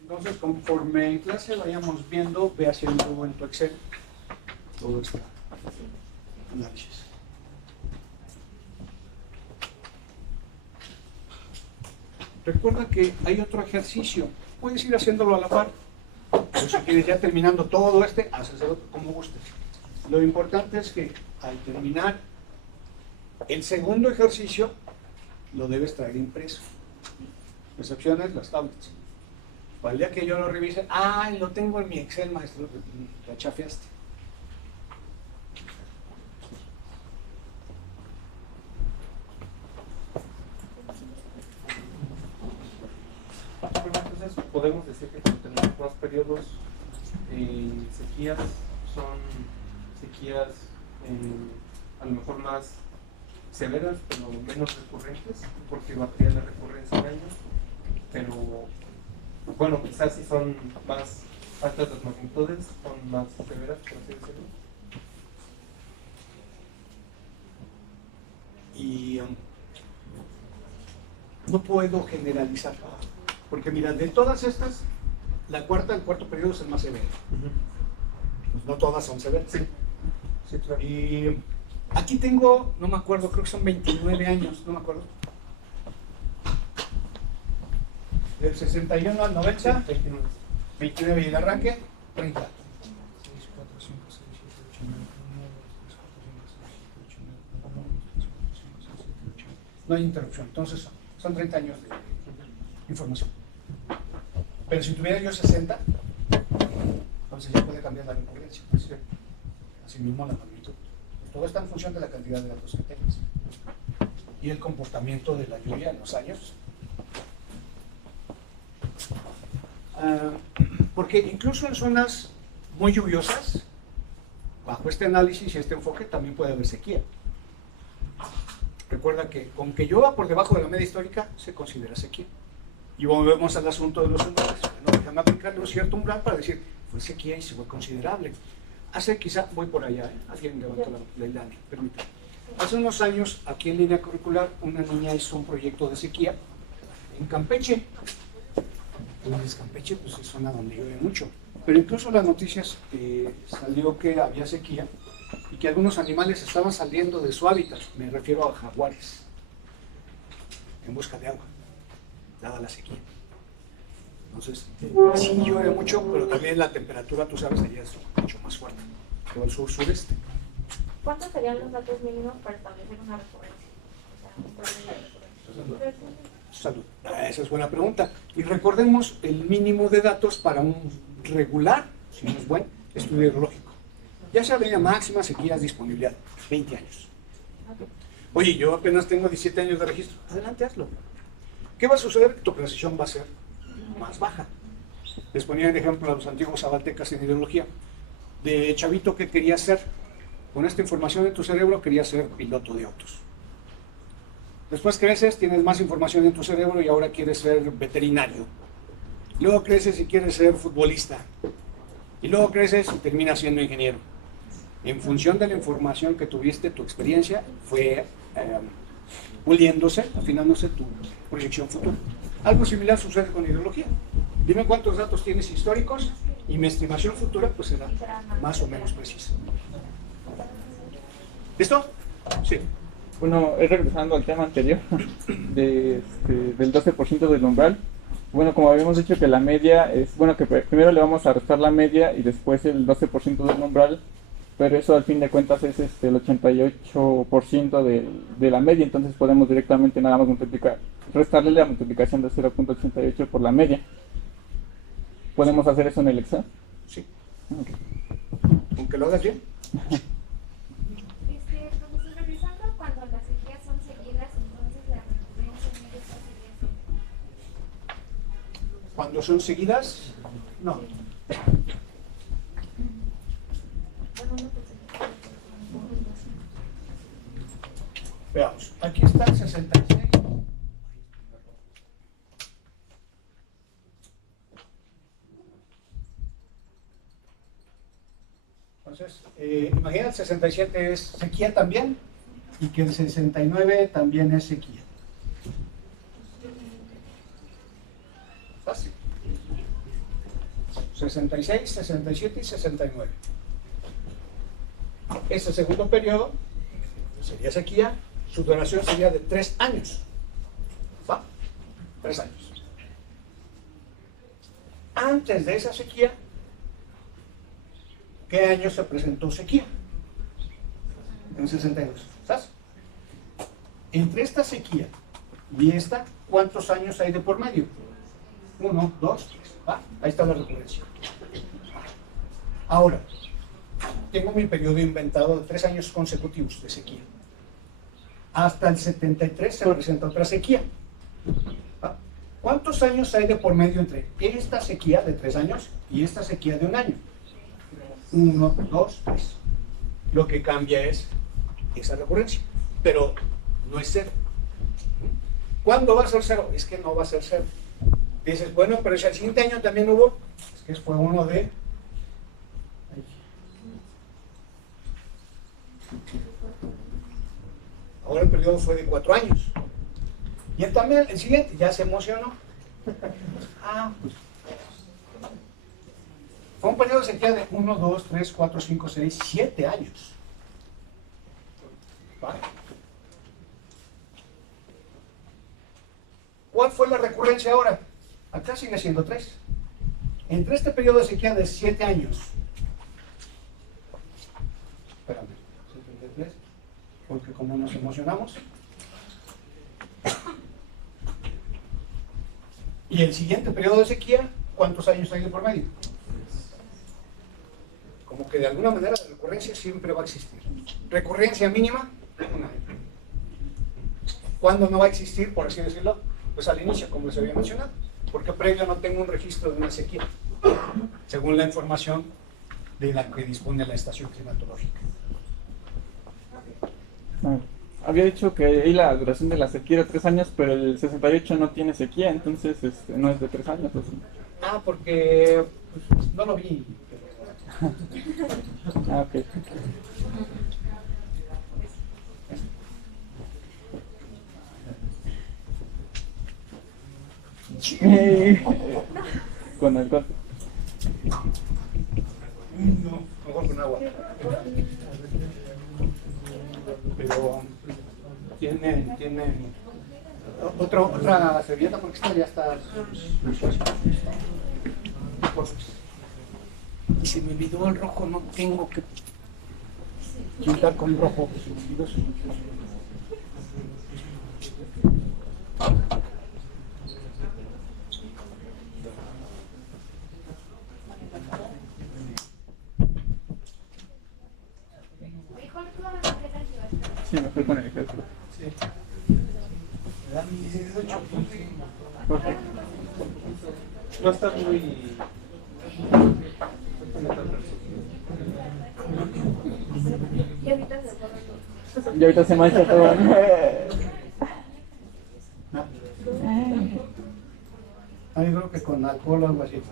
Entonces, conforme en clase vayamos viendo, ve haciendo en tu Excel todo este análisis. Recuerda que hay otro ejercicio, puedes ir haciéndolo a la par, o si quieres ya terminando todo este, haces el otro como gustes. Lo importante es que al terminar el segundo ejercicio, lo debes traer impreso. Excepciones, las tablets. Para el día que yo lo revise, lo tengo en mi Excel, maestro, la chafeaste. Entonces podemos decir que cuando tenemos más periodos sequías, son sequías a lo mejor más severas, pero menos recurrentes, porque varía la recurrencia en años, pero bueno, quizás si son más altas las magnitudes, son más severas, por así decirlo. Y no puedo generalizar, porque mira, de todas estas, el cuarto periodo es el más severo. Pues no todas son severas. Sí, sí, claro. Y aquí tengo, no me acuerdo, creo que son 29 años, no me acuerdo. Del 61 al 90, 29 y el arranque, 30. 6, 4, 5, 6, 7, 8, 9, 1, 2, 3, 4, 5, 6, 7, 8, 9, 1, 2, 3, 4, 5, 6, 7, 8. No hay interrupción, entonces son 30 años de información. Pero si tuviera yo 60, entonces ya puede cambiar la recurrencia. Así mismo la magnitud. Todo está en función de la cantidad de datos que tengas y el comportamiento de la lluvia en los años. Porque incluso en zonas muy lluviosas, bajo este análisis y este enfoque, también puede haber sequía. Recuerda que con que llueva por debajo de la media histórica, se considera sequía. Y volvemos al asunto de los umbrales. Bueno, déjame aplicarle un cierto umbral para decir, fue sequía y se fue considerable. Quizá voy por allá, alguien levantó la Ilani, permítame. Hace unos años, aquí en línea curricular, una niña hizo un proyecto de sequía en Campeche. Entonces, Campeche pues, es zona donde llueve mucho. Pero incluso en las noticias salió que había sequía y que algunos animales estaban saliendo de su hábitat. Me refiero a jaguares, en busca de agua, dada la sequía. Entonces, sí llueve mucho, pero también la temperatura, tú sabes, allá es mucho más fuerte, todo el sur-sureste. ¿Cuántos serían los datos mínimos para establecer una recurrencia? O sea, un promedio de recurrencia. Salud. Esa es buena pregunta. Y recordemos el mínimo de datos para un regular, si no es buen, estudio hidrológico. Ya sea veía máxima, sequías, disponibilidad, 20 años. Oye, yo apenas tengo 17 años de registro. Adelante, hazlo. ¿Qué va a suceder? Tu precisión va a ser más baja. Les ponía en ejemplo a los antiguos abaltecas en hidrología. De chavito, ¿qué quería ser? Con esta información en tu cerebro quería ser piloto de autos. Después creces, tienes más información en tu cerebro y ahora quieres ser veterinario. Luego creces y quieres ser futbolista. Y luego creces y terminas siendo ingeniero. En función de la información que tuviste, tu experiencia fue puliéndose, afinándose tu proyección futura. Algo similar sucede con hidrología. Dime cuántos datos tienes históricos y mi estimación futura pues será más o menos precisa. ¿Listo? Sí. Bueno, regresando al tema anterior del 12% del umbral. Bueno, como habíamos dicho que la media es, bueno, que primero le vamos a restar la media y después el 12% del umbral, pero eso al fin de cuentas es el 88% de la media, entonces podemos directamente nada más restarle la multiplicación de 0.88 por la media. ¿Podemos hacer eso en el Excel? Sí. Okay. Aunque lo hagas bien. Cuando son seguidas, no. Veamos, aquí está el 66. Entonces, imagina el 67 es sequía también y que el 69 también es sequía. Fácil. 66, 67 y 69. Este segundo periodo sería sequía, su duración sería de 3 años. ¿Va? 3 años. Antes de esa sequía, ¿qué año se presentó sequía? En el 62. ¿Sabes? Entre esta sequía y esta, ¿cuántos años hay de por medio? 1, 2, 3. ¿Va? Ahí está la recurrencia. Ahora, tengo mi periodo inventado de 3 años consecutivos de sequía. Hasta el 73 se presenta otra sequía. ¿Va? ¿Cuántos años hay de por medio entre esta sequía de 3 años y esta sequía de 1 año? 1, 2, 3. Lo que cambia es esa recurrencia, pero no es 0. ¿Cuándo va a ser 0? Es que no va a ser 0. Dices, bueno, pero si al siguiente año también hubo, es que fue uno de... Ahora el periodo fue de 4 años. Y él también, el siguiente, ya se emocionó. Pues. Fue un periodo de sequía de 1, 2, 3, 4, 5, 6, 7 años. ¿Vale? ¿Cuál fue la recurrencia ahora? Acá sigue siendo 3. Entre este periodo de sequía de 7 años. Espérame, 73. Porque como nos emocionamos. Y el siguiente periodo de sequía, ¿cuántos años hay de por medio? Como que de alguna manera la recurrencia siempre va a existir. Recurrencia mínima, 1 año. ¿Cuándo no va a existir, por así decirlo? Pues al inicio, como les había mencionado. Porque previo no tengo un registro de una sequía, según la información de la que dispone la estación climatológica. Había dicho que ahí la duración de la sequía era 3 años, pero el 68 no tiene sequía, entonces no es de 3 años. Ah, porque pues, no lo vi. Ok. Con alcohol. No, mejor con agua. Pero tienen otra servilleta porque esta ya está. Y se me olvidó el rojo, no tengo que quitar con rojo. Se me olvidó eso. Sí, me fui con el ejército. Sí. Me dan 18 puntos. Perfecto. No está muy... Y ahorita se mancha todo. Ah, yo creo que con alcohol o algo así.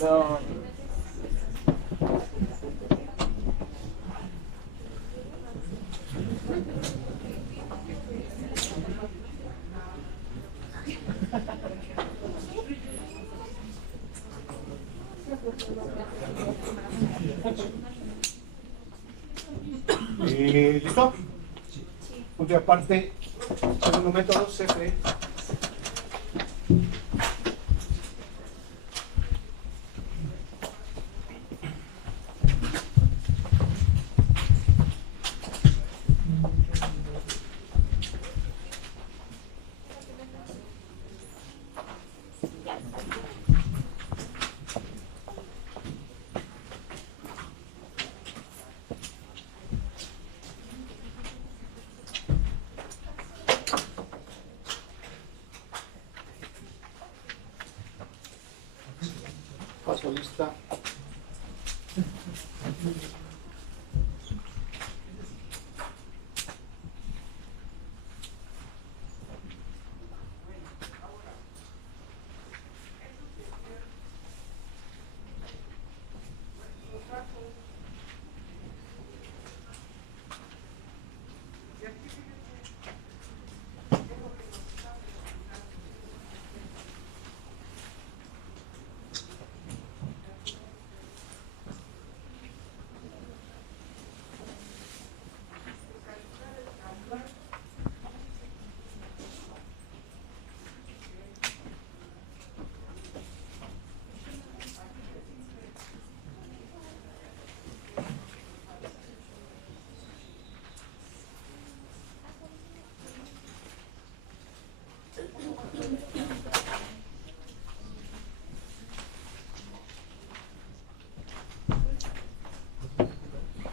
No. ¿Listo? Punto y aparte, segundo método, CFE. está.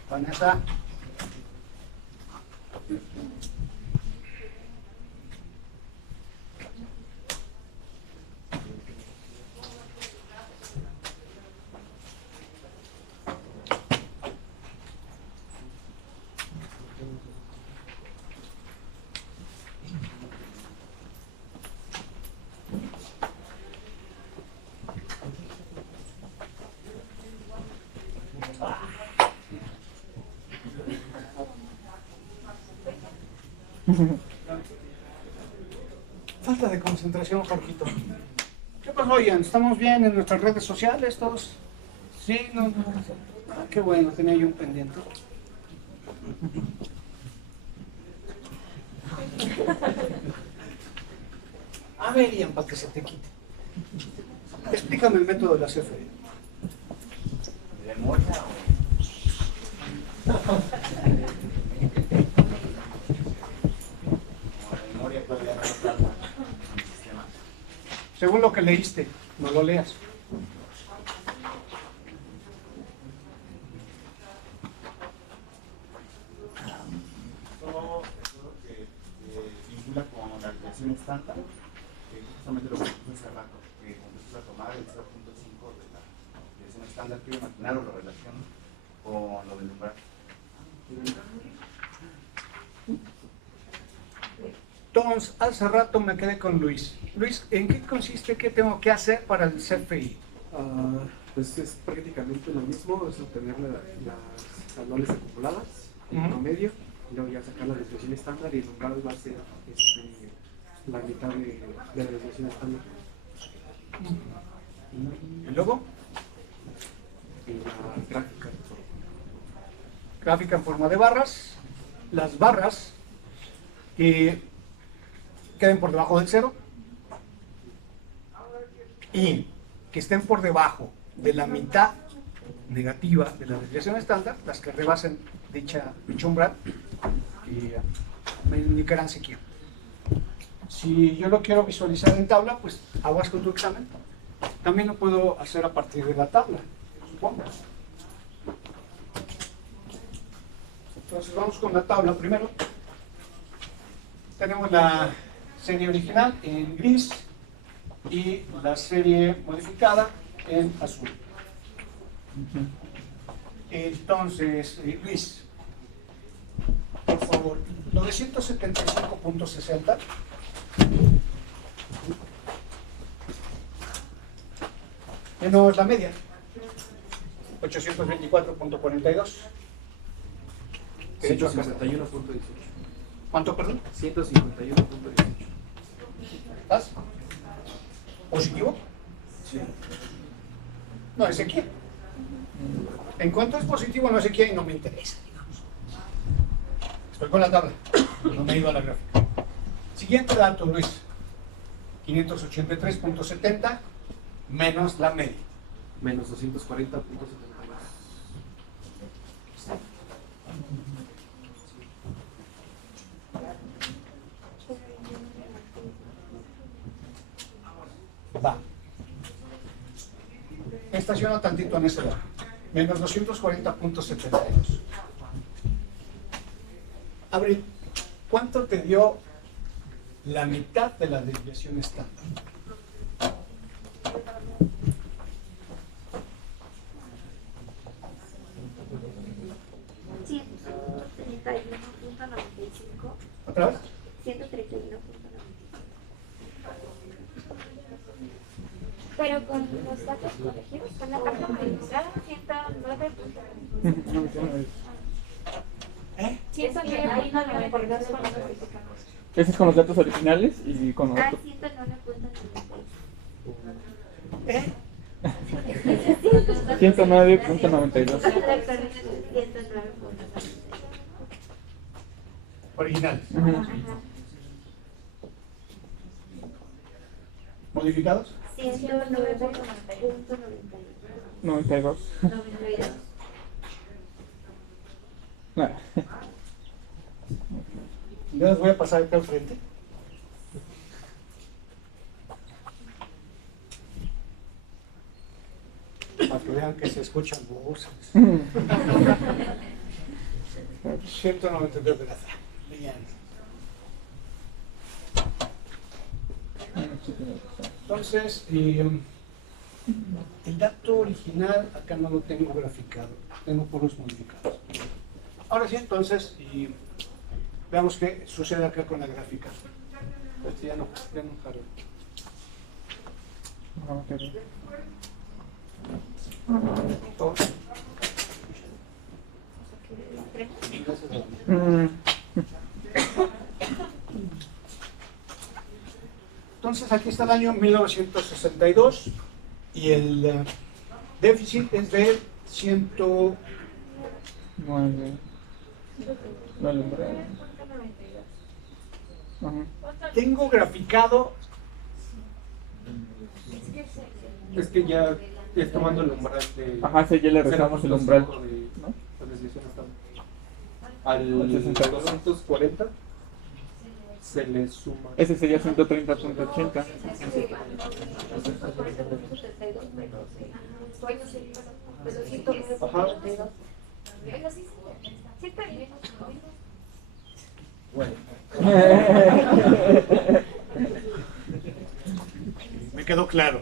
Vanessa. Falta de concentración, Jorgito. ¿Qué pasó, Ian? ¿Estamos bien en nuestras redes sociales todos? Sí, no. Ah, qué bueno, tenía yo un pendiente. A ver, Ian, para que se te quite. Explícame el método de la CFE. ¿De memoria o...? Memoria todavía no está en el sistema. Según lo que leíste, no lo leas. Todo que vincula con la creación estándar, que justamente lo que puse hace rato, que empiezas a tomar el 0.5 de la creación estándar, quiero imaginar o lo relaciono con lo del umbral. Entonces, hace rato me quedé con Luis. Luis, ¿en qué consiste? ¿Qué tengo que hacer para el CFI? Pues es prácticamente lo mismo, es obtener las anuales acumuladas, el Ujú. promedio, y luego ya sacar la desviación estándar y el umbral va a ser la mitad de la desviación estándar. Y luego, Y la gráfica. gráfica en forma de barras. Las barras que queden por debajo del cero y que estén por debajo de la mitad negativa de la desviación estándar, las que rebasen dicho umbral, y me indicarán sequía. Si yo lo quiero visualizar en tabla, pues aguas con tu examen. También lo puedo hacer a partir de la tabla, supongo. Entonces vamos con la tabla primero. Tenemos la serie original en gris y la serie modificada en azul. Entonces, Luis, por favor, 975.60 menos la media, 824.42. 151.18. ¿Cuánto, perdón? 151.18. ¿Estás? ¿Positivo? Sí. No, es sequía. En cuanto es positivo, no es sequía y no me interesa, digamos. Estoy con la tabla, no me he ido a la gráfica. Siguiente dato, Luis. 583.70 menos la media. Menos 240.72. Va. Me estaciono tantito en ese lado. Menos 240.72. Abril, ¿cuánto te dio la mitad de la desviación estándar? 131.95. ¿Otra vez? 131.95. Pero con los datos corregidos, con la carta modificada, 109.95. ¿Eh? 109.95. Ese es con los datos originales y con los Ah, otros. 109.95. ¿Eh? 109.92. Originales. Ujú. ¿Modificados? 109.92. 92. Nah. Yo les voy a pasar acá al frente. Para que vean que se escuchan voces. 193 gracias. Bien. Entonces, el dato original acá no lo tengo graficado, tengo puros modificados. Ahora sí, entonces, y veamos qué sucede acá con la gráfica. Este ya no jalo. Todo. Entonces aquí está el año 1962 y el déficit es de 100. No alumbrar. Ajá. Tengo graficado. Es que ya es tomando el umbral de. Ajá, sí, ya le restamos el umbral. 0.5 de ¿no? la desviación estándar. Al 82. 240 se le suma. Ese sería 130.80. Ajá. Bueno. Me quedó claro.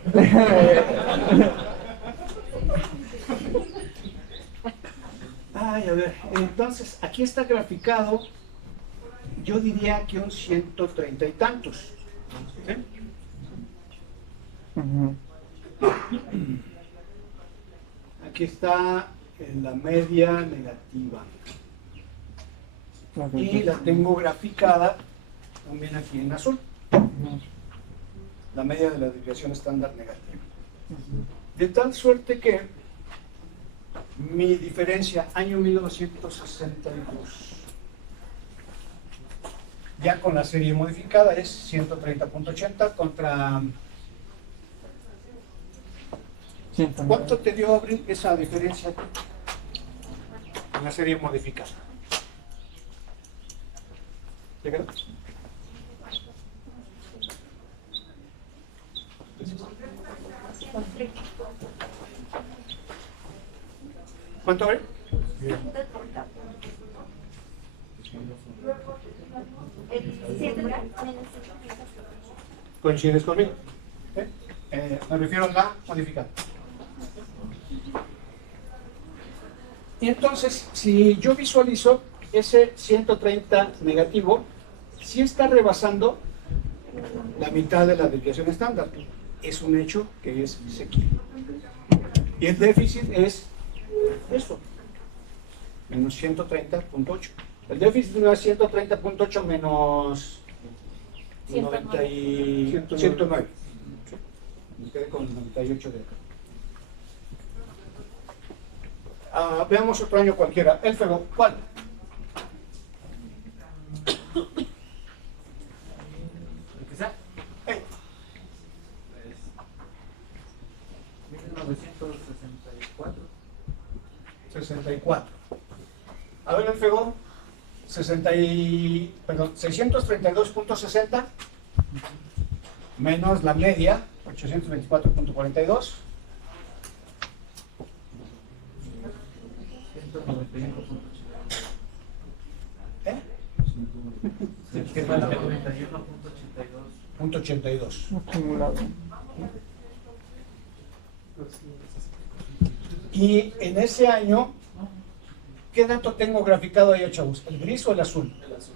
Ay, a ver, entonces aquí está graficado, yo diría que un 130 y tantos. ¿Sí? Ujú. Aquí está en la media negativa. Y la tengo graficada también aquí en azul. La media de la desviación estándar negativa. De tal suerte que mi diferencia año 1962 ya con la serie modificada es 130.80 contra... ¿Cuánto te dio, Abril, esa diferencia en la serie modificada? ¿Ya quedó? ¿Cuánto, Abril? ¿Coincides conmigo? Me refiero a la modificada. Y entonces, si yo visualizo ese 130 negativo, sí está rebasando la mitad de la desviación estándar. Es un hecho que es sequía. Y el déficit es esto, menos 130.8. El déficit no es 130.8 menos 109. Me quedé con 98 de acá. Veamos otro año cualquiera. El FEBO, ¿cuál? ¿El que sea? 1964. 64. A ver, el FEBO, 632.60 menos la media, 824.42. 191.82. Acumulado. Y en ese año ¿Qué dato tengo graficado ahí, chavos? ¿El gris o el azul? El azul.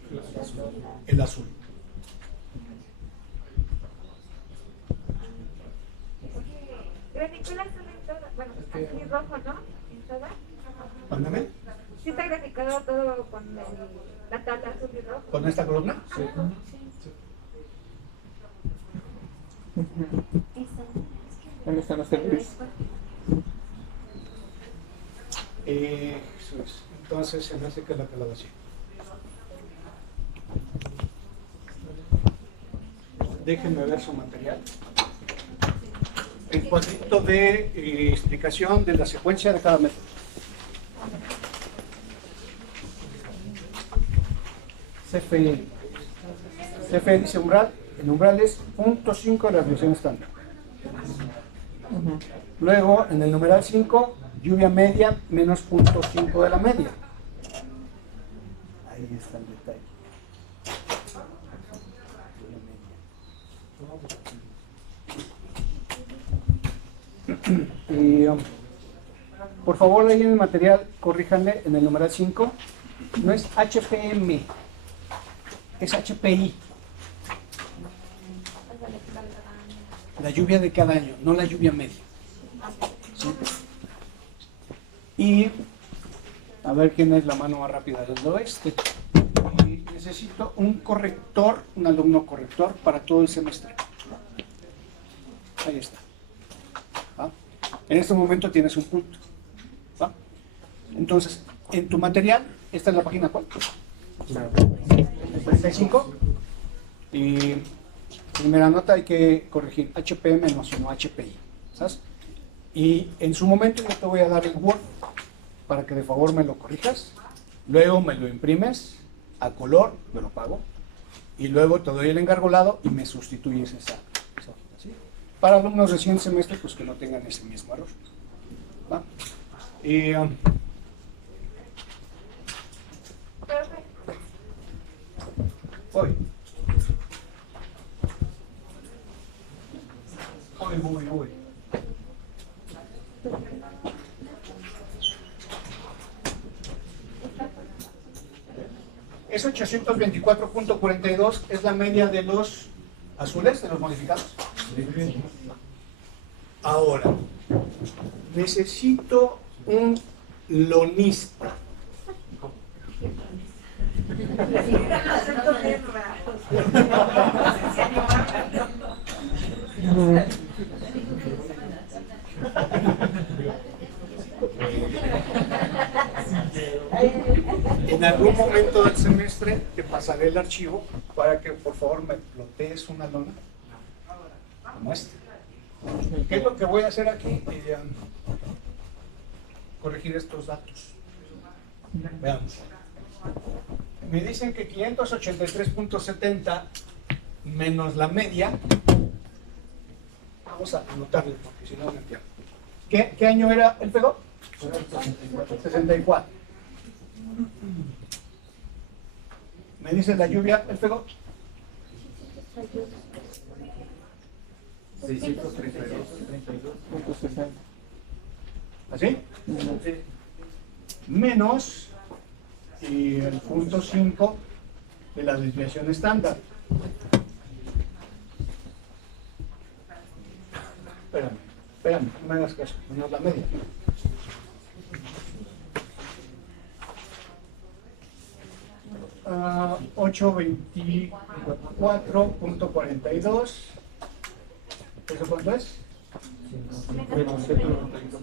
El azul. Graficó el azul en todo, bueno, azul y rojo, ¿no? En toda. Mándame. Sí está graficado todo con la tabla azul y rojo. ¿Con esta columna? Sí. ¿Dónde están los gris? Eso es. Entonces se me hace que la calada así. Déjenme ver su material. El cuadrito de explicación de la secuencia de cada método. CFE. CFE dice umbral. El umbral es 0.5 de la desviación estándar. Luego, en el numeral 5, lluvia media menos 0.5 de la media. Ahí está el detalle. Y, por favor, ahí en el material, corríjanle en el numeral 5. No es HPM, es HPI. La lluvia de cada año, no la lluvia media. ¿Sí? Y a ver quién es la mano más rápida del oeste. Y necesito un corrector, un alumno corrector para todo el semestre. Ahí está. ¿Va? En este momento tienes un punto. ¿Va? Entonces, en tu material, esta es la página ¿cuál? 35. Y primera nota hay que corregir HPM no, sino HPI. ¿Sabes? Y en su momento yo te voy a dar el Word para que de favor me lo corrijas. Luego me lo imprimes a color, me lo pago. Y luego te doy el engargolado y me sustituyes esa hojita, ¿sí? Para alumnos recién semestre, pues que no tengan ese mismo error. ¿Va? Y, voy. Voy. Es 824.42, es la media de los azules, de los modificados. Ahora, necesito un lonista. En algún momento del semestre te pasaré el archivo para que por favor me plotees una lona como esta. ¿Qué es lo que voy a hacer aquí? Corregir estos datos. Veamos. Me dicen que 583.70 menos la media. Vamos a anotarle porque si no me entiendo. ¿Qué año era el FEGO? 64. ¿Me dice la lluvia el FEGO? 632.60. ¿Así? Menos y el punto 5 de la desviación estándar. Espérame, no me hagas caso, menos la media. Uh, 824.42. ¿Eso cuánto es? Menos 191.82.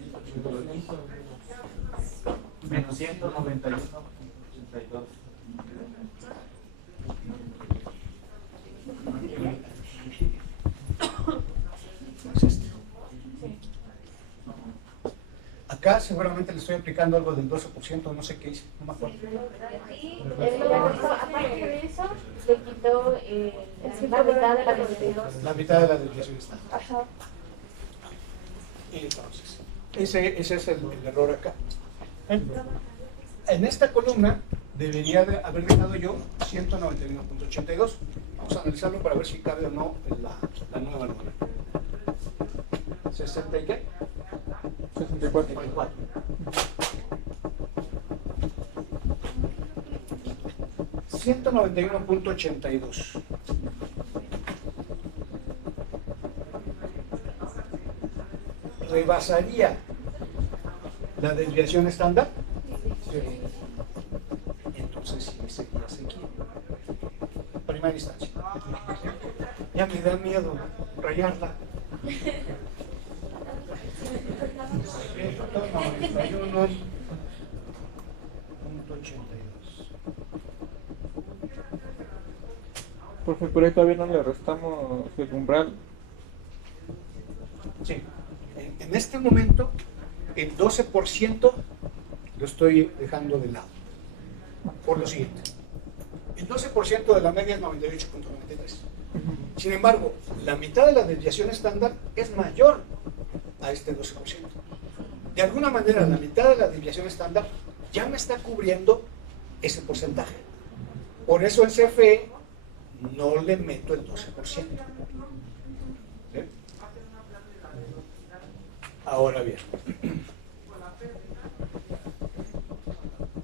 Acá seguramente le estoy aplicando algo del 12%, no sé qué hice, no me acuerdo. Y aparte de eso, le quitó la mitad de la desviación. La mitad de la desviación está. Ajá. Y entonces, ese es el error acá. En esta columna debería de haber dejado yo 191.82. Vamos a analizarlo para ver si cabe o no la nueva luna. ¿60 y qué? 64. 191.82. ¿Rebasaría la desviación estándar? Sí. Entonces sí sería sequía. Primera instancia. Ya me da miedo rayarla. 191.82. Profe, por ahí todavía no le restamos el umbral. Sí. En este momento, el 12% lo estoy dejando de lado. Por lo siguiente. El 12% de la media es 98.93. Sin embargo, la mitad de la desviación estándar es mayor a este 12%. De alguna manera, la mitad de la desviación estándar ya me está cubriendo ese porcentaje. Por eso en CFE no le meto el 12%. ¿Sí? Ahora bien,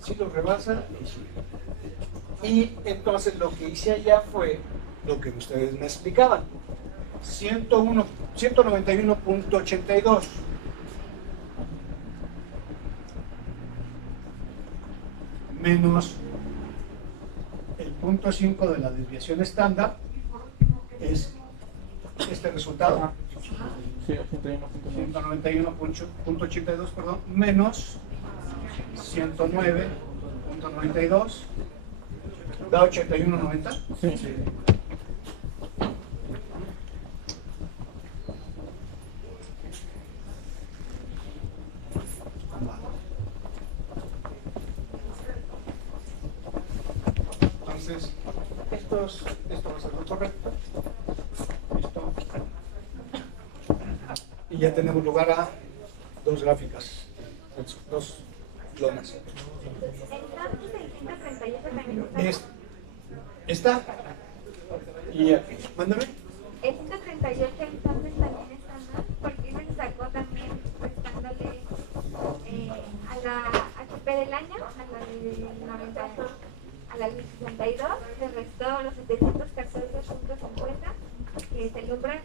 si lo rebasa, y entonces lo que hice allá fue lo que ustedes me explicaban: 191.82 menos el 0.5 de la desviación estándar es este resultado. Sí, 191.82, perdón, menos 109.92 da 81.90. Sí. Entonces, esto va a ser lo correcto. Esto. Y ya tenemos lugar a dos gráficas, dos lonas. Esta y aquí. Mándame. El 138 entonces también está mal, porque me sacó también restándole a la HP del año, a la del 90, a la del 62, le restó los 714.50, que es el umbral,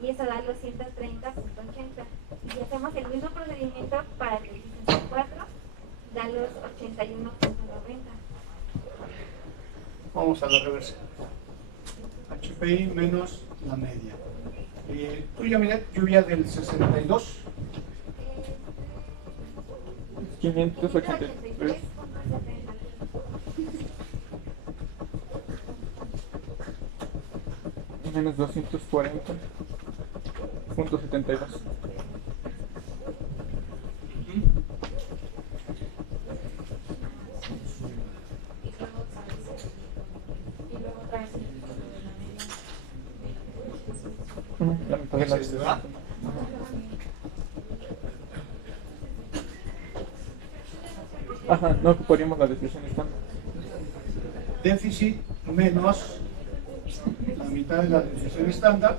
y eso da los 130.80. Y si hacemos el mismo procedimiento para el 64, da los 81.90. Vamos a la reversa. HPI menos la media. Tú ya miré, lluvia del 62. 583. Menos 240.72. La mitad de la ¿Es este, verdad? Ajá, no ocuparíamos la desviación estándar. Déficit menos la mitad de la desviación estándar.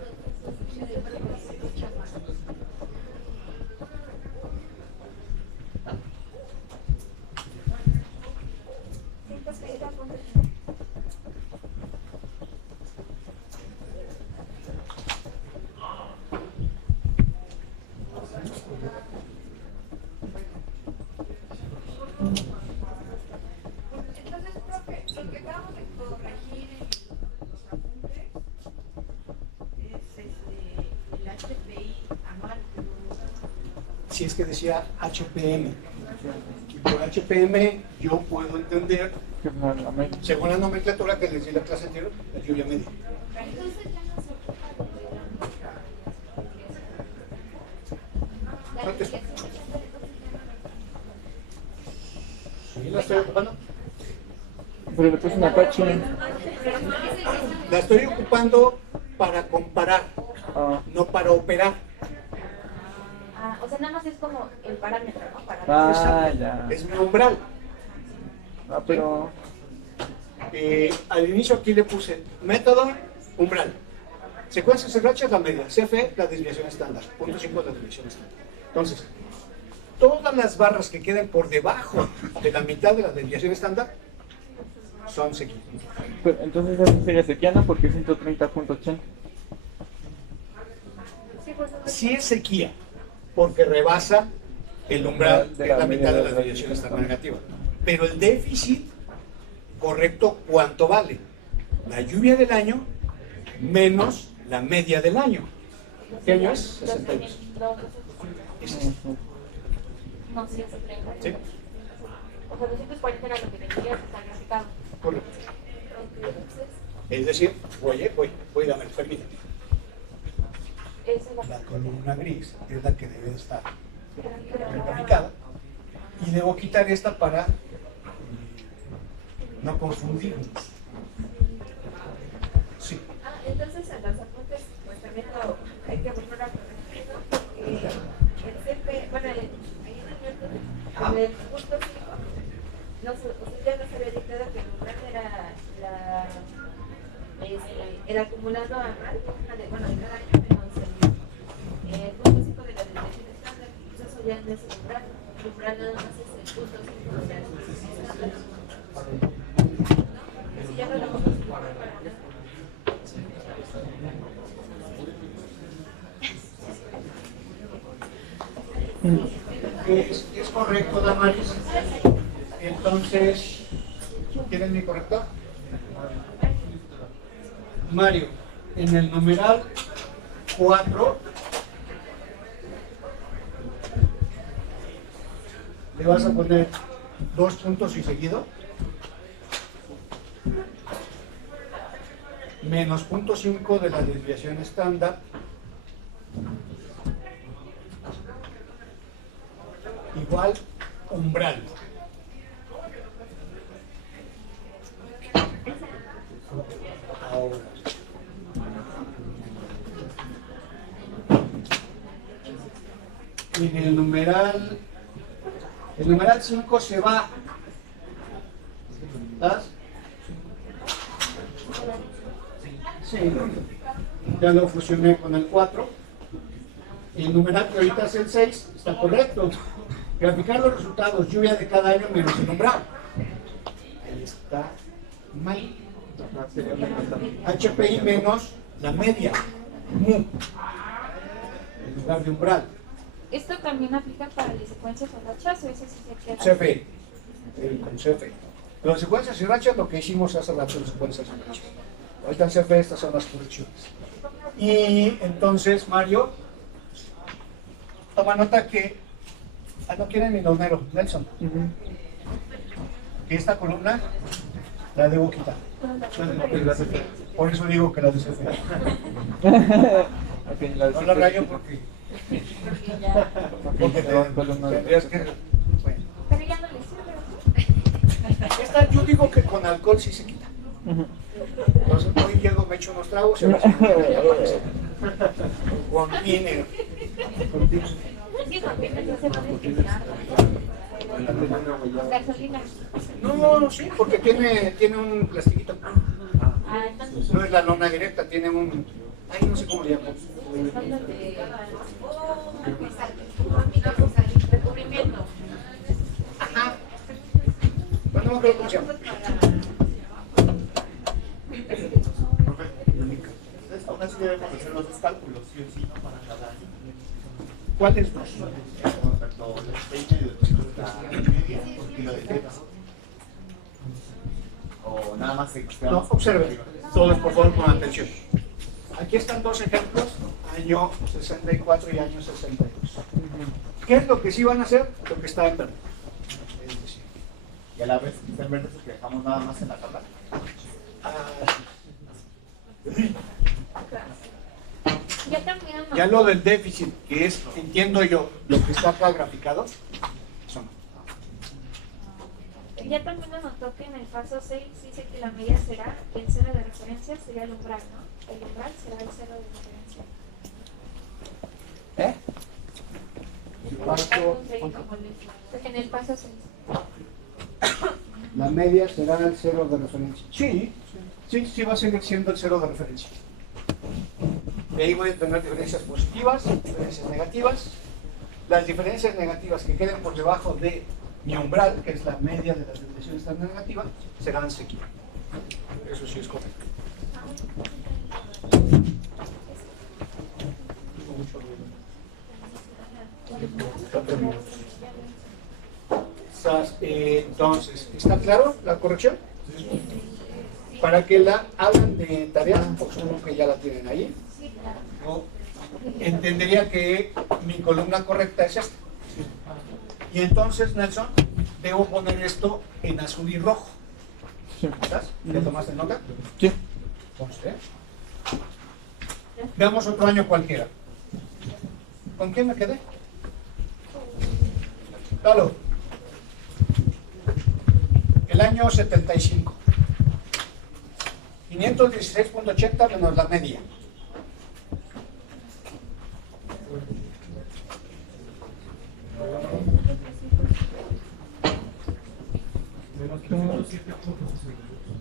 Entonces, profe, lo que acabamos de corregir en los apuntes es el HPI anual. Si es que decía HPM. Y por HPM yo puedo entender, Que es la media. según la nomenclatura que les di la clase anterior, la lluvia media. Entonces ya no se ocupa de la Antes. desviación. Sí, la estoy ocupando. Pero le puse una Apache. La estoy ocupando para comparar, Ah, no para operar. Ah, o sea, nada más es como el parámetro, ¿no? Para ya. Es mi umbral. Ah, pero. Al inicio aquí le puse método, umbral. Secuencia cerracha es la media, CFE la desviación estándar, 0.5 la desviación estándar. Entonces, todas las barras que queden por debajo de la mitad de la desviación estándar son sequía. Pero, entonces eso sería sequía, ¿no? Porque 130.80. Sí es sequía, porque rebasa el umbral de la mitad de la desviación estándar negativa. Pero el déficit correcto, ¿cuánto vale? La lluvia del año menos la media del año. ¿Qué año es? 62. No, 130. ¿Sí? O sea, 240 era lo que tenías está graficado. Correcto. Es decir, voy a darme, permítame. Esa es La columna gris es la que debe estar graficada. Y debo quitar esta para no confundirnos. Sí. Entonces en los apuntes, pues también hay que volver a corregir, ¿no? Porque el CP, bueno, ahí en el punto 5, usted ya nos había dictado que el umbral era el acumulado anual, bueno, de cada año menos el punto 5 de la desviación estándar, pues eso ya no es el umbral. El umbral nada más es el punto 5 de la desviación estándar. ¿No? Así ya no lo vamos a ocupar para nada. ¿Es correcto, Damaris? Entonces, ¿quién es mi corrector? Mario, en el numeral 4 le vas a poner 2 puntos y seguido menos punto 5 de la desviación estándar igual umbral. Ahora, en el numeral 5 se va. ¿Estás? Sí, ya lo fusioné con el 4. El numeral que ahorita es el 6 está correcto. Graficar los resultados, lluvia de cada año menos el umbral. Ahí está mal. HPI menos la media, mu, en lugar de umbral. ¿Esto también aplica para las secuencias o rachas o eso sí se queda? CFE, con CFE. Las secuencias y rachas, lo que hicimos hace rato, las secuencias y rachas. Ahorita en CFE estas son las correcciones. Y entonces, Mario, toma nota que, no quieren mi nomero, Nelson, que esta columna la debo quitar. Por eso digo que la de CFE. Okay, la No la rayo porque tendrías que... Bueno. Pero ya no le sirve. Esta yo digo que con alcohol sí se quita. Entonces hoy llego, me echo unos tragos y ahora sí me aparece. Con vino. Sí, porque no se va a destinar. Gasolina. No, sí, porque tiene un plastiquito. Entonces, No es la lona directa, tiene un... Ay, no sé cómo le llaman. recubrimiento. Ajá. Bueno, no me acuerdo cómo se llama. Entonces, aún así debemos hacer los dos cálculos, sí o sí, ¿no? Para cada año. ¿Cuáles dos? Con respecto al medio de la media y lo de tetas. O nada más se No, observen, todos por favor con atención. Aquí están dos ejemplos, año 64 y año 62. ¿Qué es lo que sí van a hacer? Lo que está en verde. Es decir, y a la vez que está en verde, que dejamos nada más en la tabla. Ya también ya lo del déficit, que es, entiendo yo, lo que está acá graficado, son. Ya también anotó que en el paso 6 dice que la media será, el cero de referencia sería el umbral, ¿no? El umbral será el cero de referencia. En el paso 6. La media será el cero de referencia. Sí va a seguir siendo el cero de referencia. De ahí voy a tener diferencias positivas, diferencias negativas. Las diferencias negativas que queden por debajo de mi umbral, que es la media de las desviaciones tan negativas, serán sequía. Eso sí es correcto. Entonces, ¿está claro la corrección? Para que la hagan de tarea, porque supongo que ya la tienen ahí. Yo entendería que mi columna correcta es esta. Y entonces, Nelson, debo poner esto en azul y rojo. ¿Estás? ¿Ya tomaste nota? Sí. Conste. Veamos otro año cualquiera. ¿Con quién me quedé? Lalo. El año 75. 516.80 menos la media.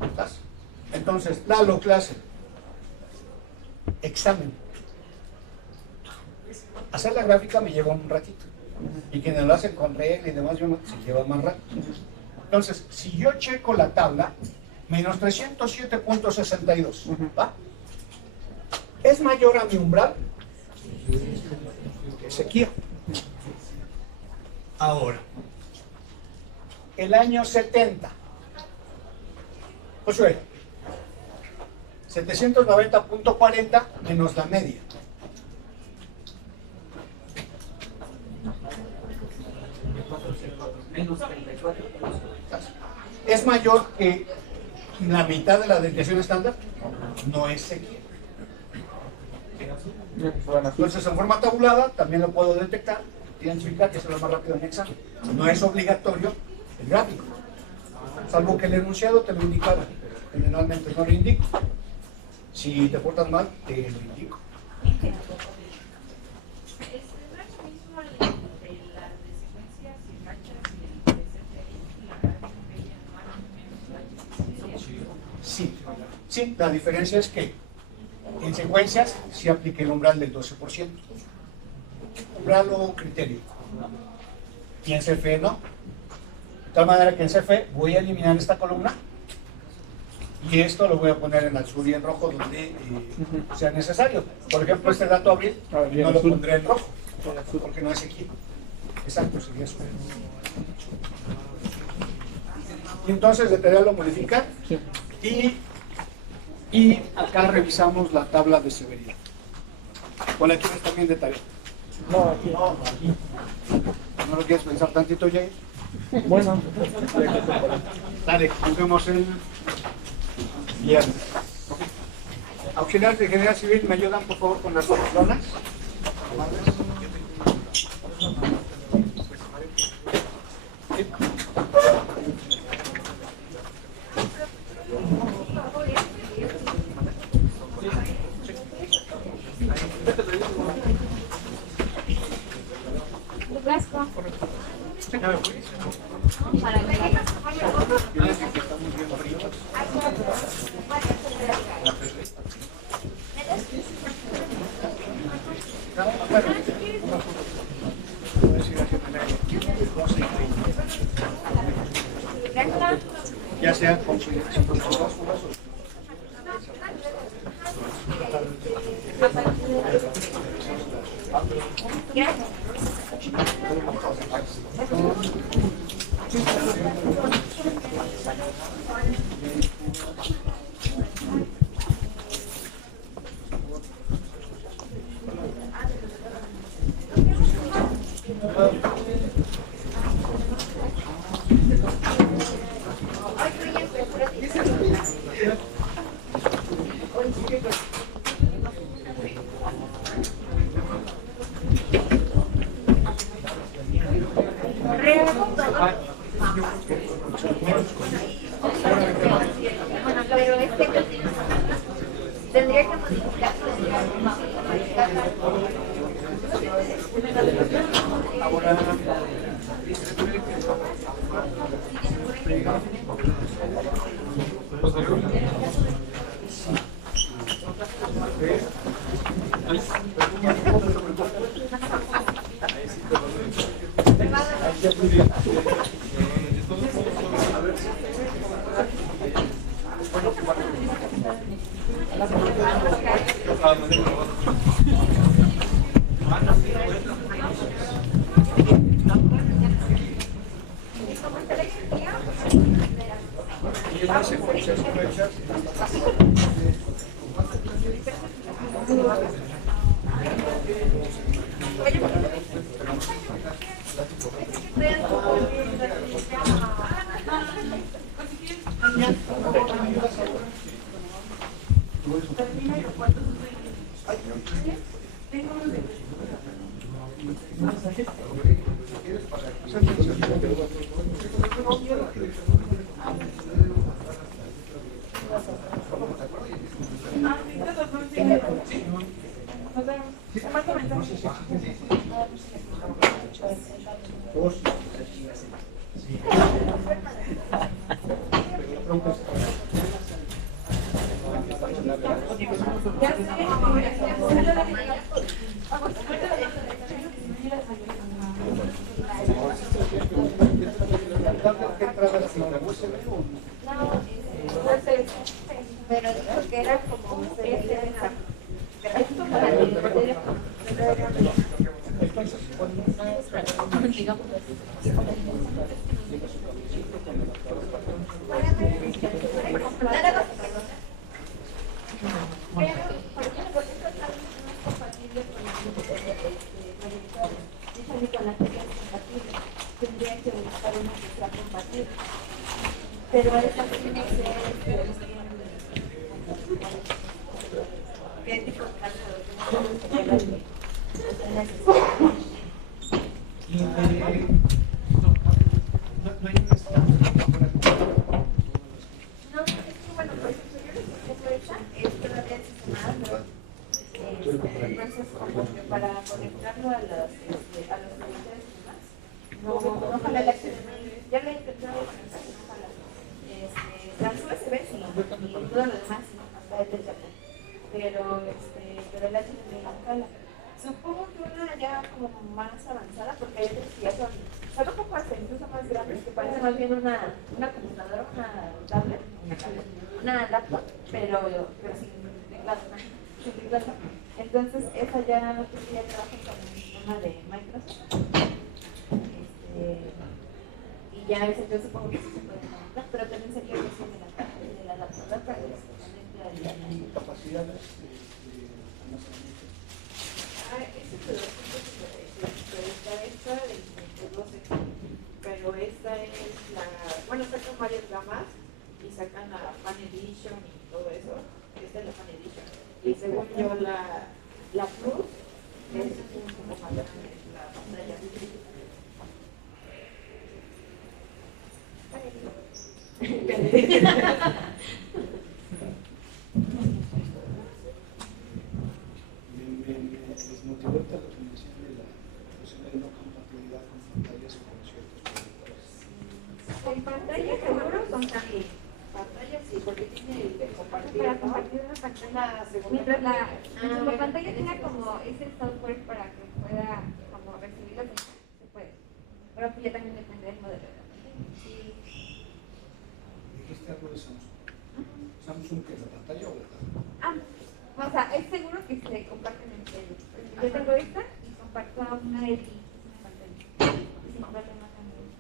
¿Estás? Entonces, Lalo, clase. Examen. Hacer la gráfica me lleva un ratito. Y quienes lo hacen con regla y demás, se lleva más rato. Entonces, si yo checo la tabla, menos 307.62, ¿va? ¿Es mayor a mi umbral? Que sequía. Ahora, el año 70. Josué, 790.40 menos la media. ¿Es mayor que la mitad de la desviación estándar? No es sequía. Entonces, en forma tabulada, también lo puedo detectar, identificar, que es lo más rápido en el examen. No es obligatorio el gráfico, salvo que el enunciado te lo indicara. Generalmente no lo indico. Si te portas mal, te lo indico. Sí, la diferencia es que en secuencias sí aplique el umbral del 12%. Umbral o criterio. Y en CFE no. De tal manera que en CFE voy a eliminar esta columna y esto lo voy a poner en azul y en rojo donde sea necesario. Por ejemplo, este dato abril no lo pondré en rojo porque no es aquí. Exacto, sería azul. Y entonces de tarea lo modifican y acá revisamos la tabla de severidad. ¿O la tienes también de tarea? No, aquí. ¿No lo quieres pensar tantito, Jair? Bueno. Dale, nos vemos el viernes. Auxiliares de Ingeniería Civil, ¿me ayudan por favor con las colonas? Ya sea con tendría que modificar. Y en ese proceso de echar, pero dijo que era como tendría que buscar una que sea compatible. Pero esa tiene que ser ¿qué tipo de carne? y no hay un estándar para No, es que bueno, por ejemplo, yo lo que tengo hecha es todavía sistemada, entonces como que para conectarlo a los servidores y demás, no jala el HDMI, ya lo he intentado conectar y no jala. Las USB sí, y todo lo demás sí, hasta el Ethernet, pero el HDMI no jala. Supongo que una ya como más avanzada, porque hay otras que ya son un poco hasta incluso más grandes, que parece más bien una computadora, una tablet, una laptop, pero sin teclado, ¿no? Sin teclado. Entonces esa ya trabaja con una de Microsoft. Y ya esa yo supongo que sí se puede conectar, pero también sería cuestión de la laptop para que se conecte al capacidades de almacenamiento. Ese está esta de 12, pero esta es la, bueno, sacan varias gamas y sacan la Fan Edition y todo eso. Esta es la Fan Edition. Y según yo la Plus es un poco más grande la pantalla. Les motivó esta definición de la posible no compatibilidad con pantallas o con ciertos proyectores. Con pantalla seguro son también. Pantalla sí, porque tiene el de compartir. Para compartir una pantalla. Mientras la pantalla tenga como ese software para que pueda como recibir la señal, se puede. Pero ya también depende del modelo de la pantalla. Sí. Dijiste algo de Samsung. ¿Samsung qué es la pantalla o la tablet? O sea, es seguro que se comparten entre ellos. Yo tengo esta y comparto una de ti, una pantalla. Sin problema también.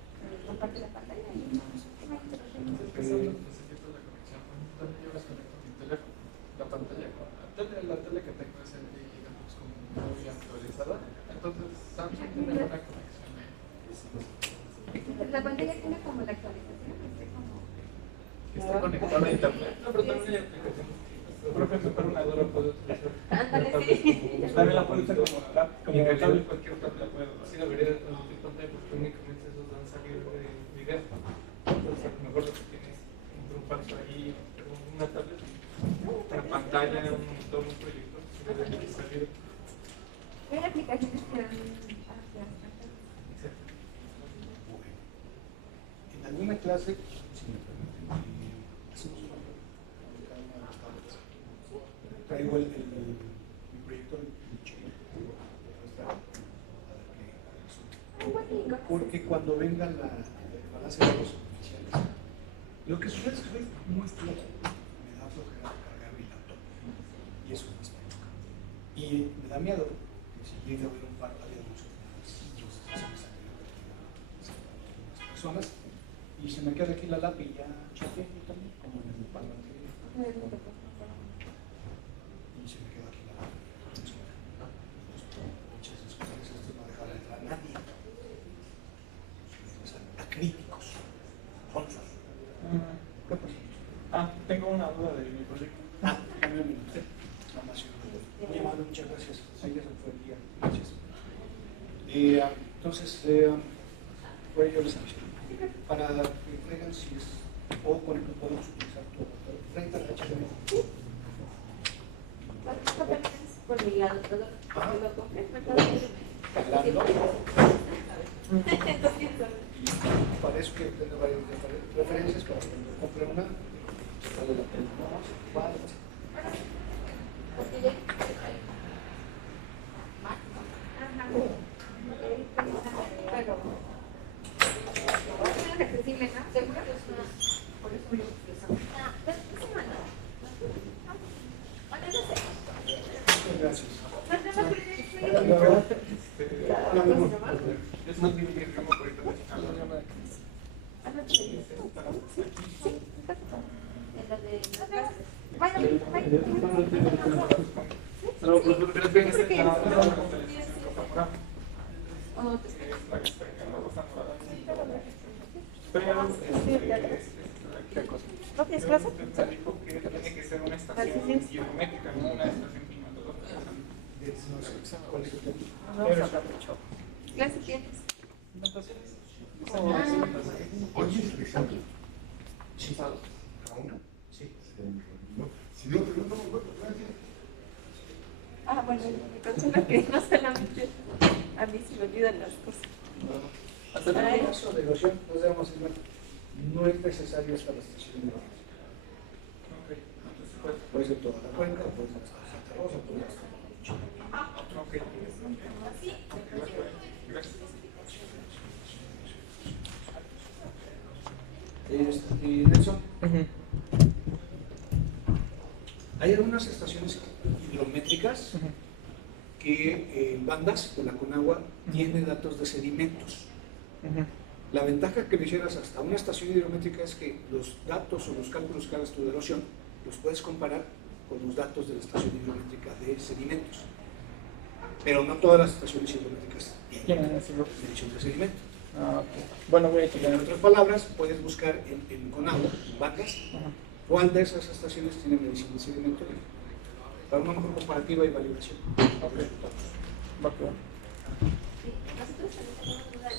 Comparte la pantalla y no La pantalla con la tele que tengo es el digamos como muy actualizada, entonces Samsung tiene una conexión. la pantalla tiene como la actualización, Está conectada a internet. No, pero también hay aplicaciones. Por ejemplo, para una Dora puede utilizar. También la puede usar como tablet, cualquier tablet puede. Sí, debería de transmitir pantalla porque únicamente esos van a salir de video. Entonces, a lo mejor lo que tienes un falso ahí, una tablet, una pantalla, todo un proyecto, sí debe salir. hay aplicaciones que dan hacia las pantallas. Exacto. En alguna clase, si me permiten, hacemos una prueba con cada una de las tablets. Traigo mi proyector en Chile. Porque cuando venga el balance de datos oficiales, lo que sucede es que soy muy flojo. Me da flojera cargar mi laptop. Y eso es más práctico. Y me da miedo que si llega a haber un paro, haya muchos personas y se me queda aquí la lápiz y ya choqué yo también, como en el paro anterior. Y se me queda aquí la lápiz. Muchas excusas, esto no dejará entrar a nadie. Acríticos, sonsos. ¿Qué pasa? Tengo una duda de mi proyecto. Dame un minuto. Muy amable, muchas gracias. Ahí ya se fue el día. Gracias. Entonces, pues yo les aviso. Para que traigan si es, o con el que podemos utilizar todo. 30 HTML. ¿Cuántos papeles por mi lado? Todo lo compré, todo Para eso que tengo varias referencias para cuando compre una, vale la pena. Vale. porque ya pero es accesible, ¿no? ¿Seguro? Por eso me Gracias. Es más bien que como por ahorita. ¿No tienes clase? Dijo que tiene que ser una estación geométrica, no una estación climatológica. clase tienes. Sí. Sí. Bueno, mi persona que no solamente a mí se me olvidan las cosas. Hasta en el caso de erosión, nos debemos decir, no es necesario hasta la estación de Barros. Puede ser toda la cuenca, puede ser hasta Santa Rosa, puede ser hasta Nelson, hay algunas estaciones hidrométricas que bandas de la Conagua tiene datos de sedimentos. La ventaja que le hicieras hasta una estación hidrométrica es que los datos o los cálculos que hagas tú de erosión los puedes comparar con los datos de la estación hidrométrica de sedimentos. Pero no todas las estaciones hidrométricas tienen medición de sedimento. Bueno, voy a checar. En otras palabras, puedes buscar en Conagua, en bandas, cuál de esas estaciones tiene medición de sedimento para una mejor comparativa y validación. Ok. Nosotros también tenemos duda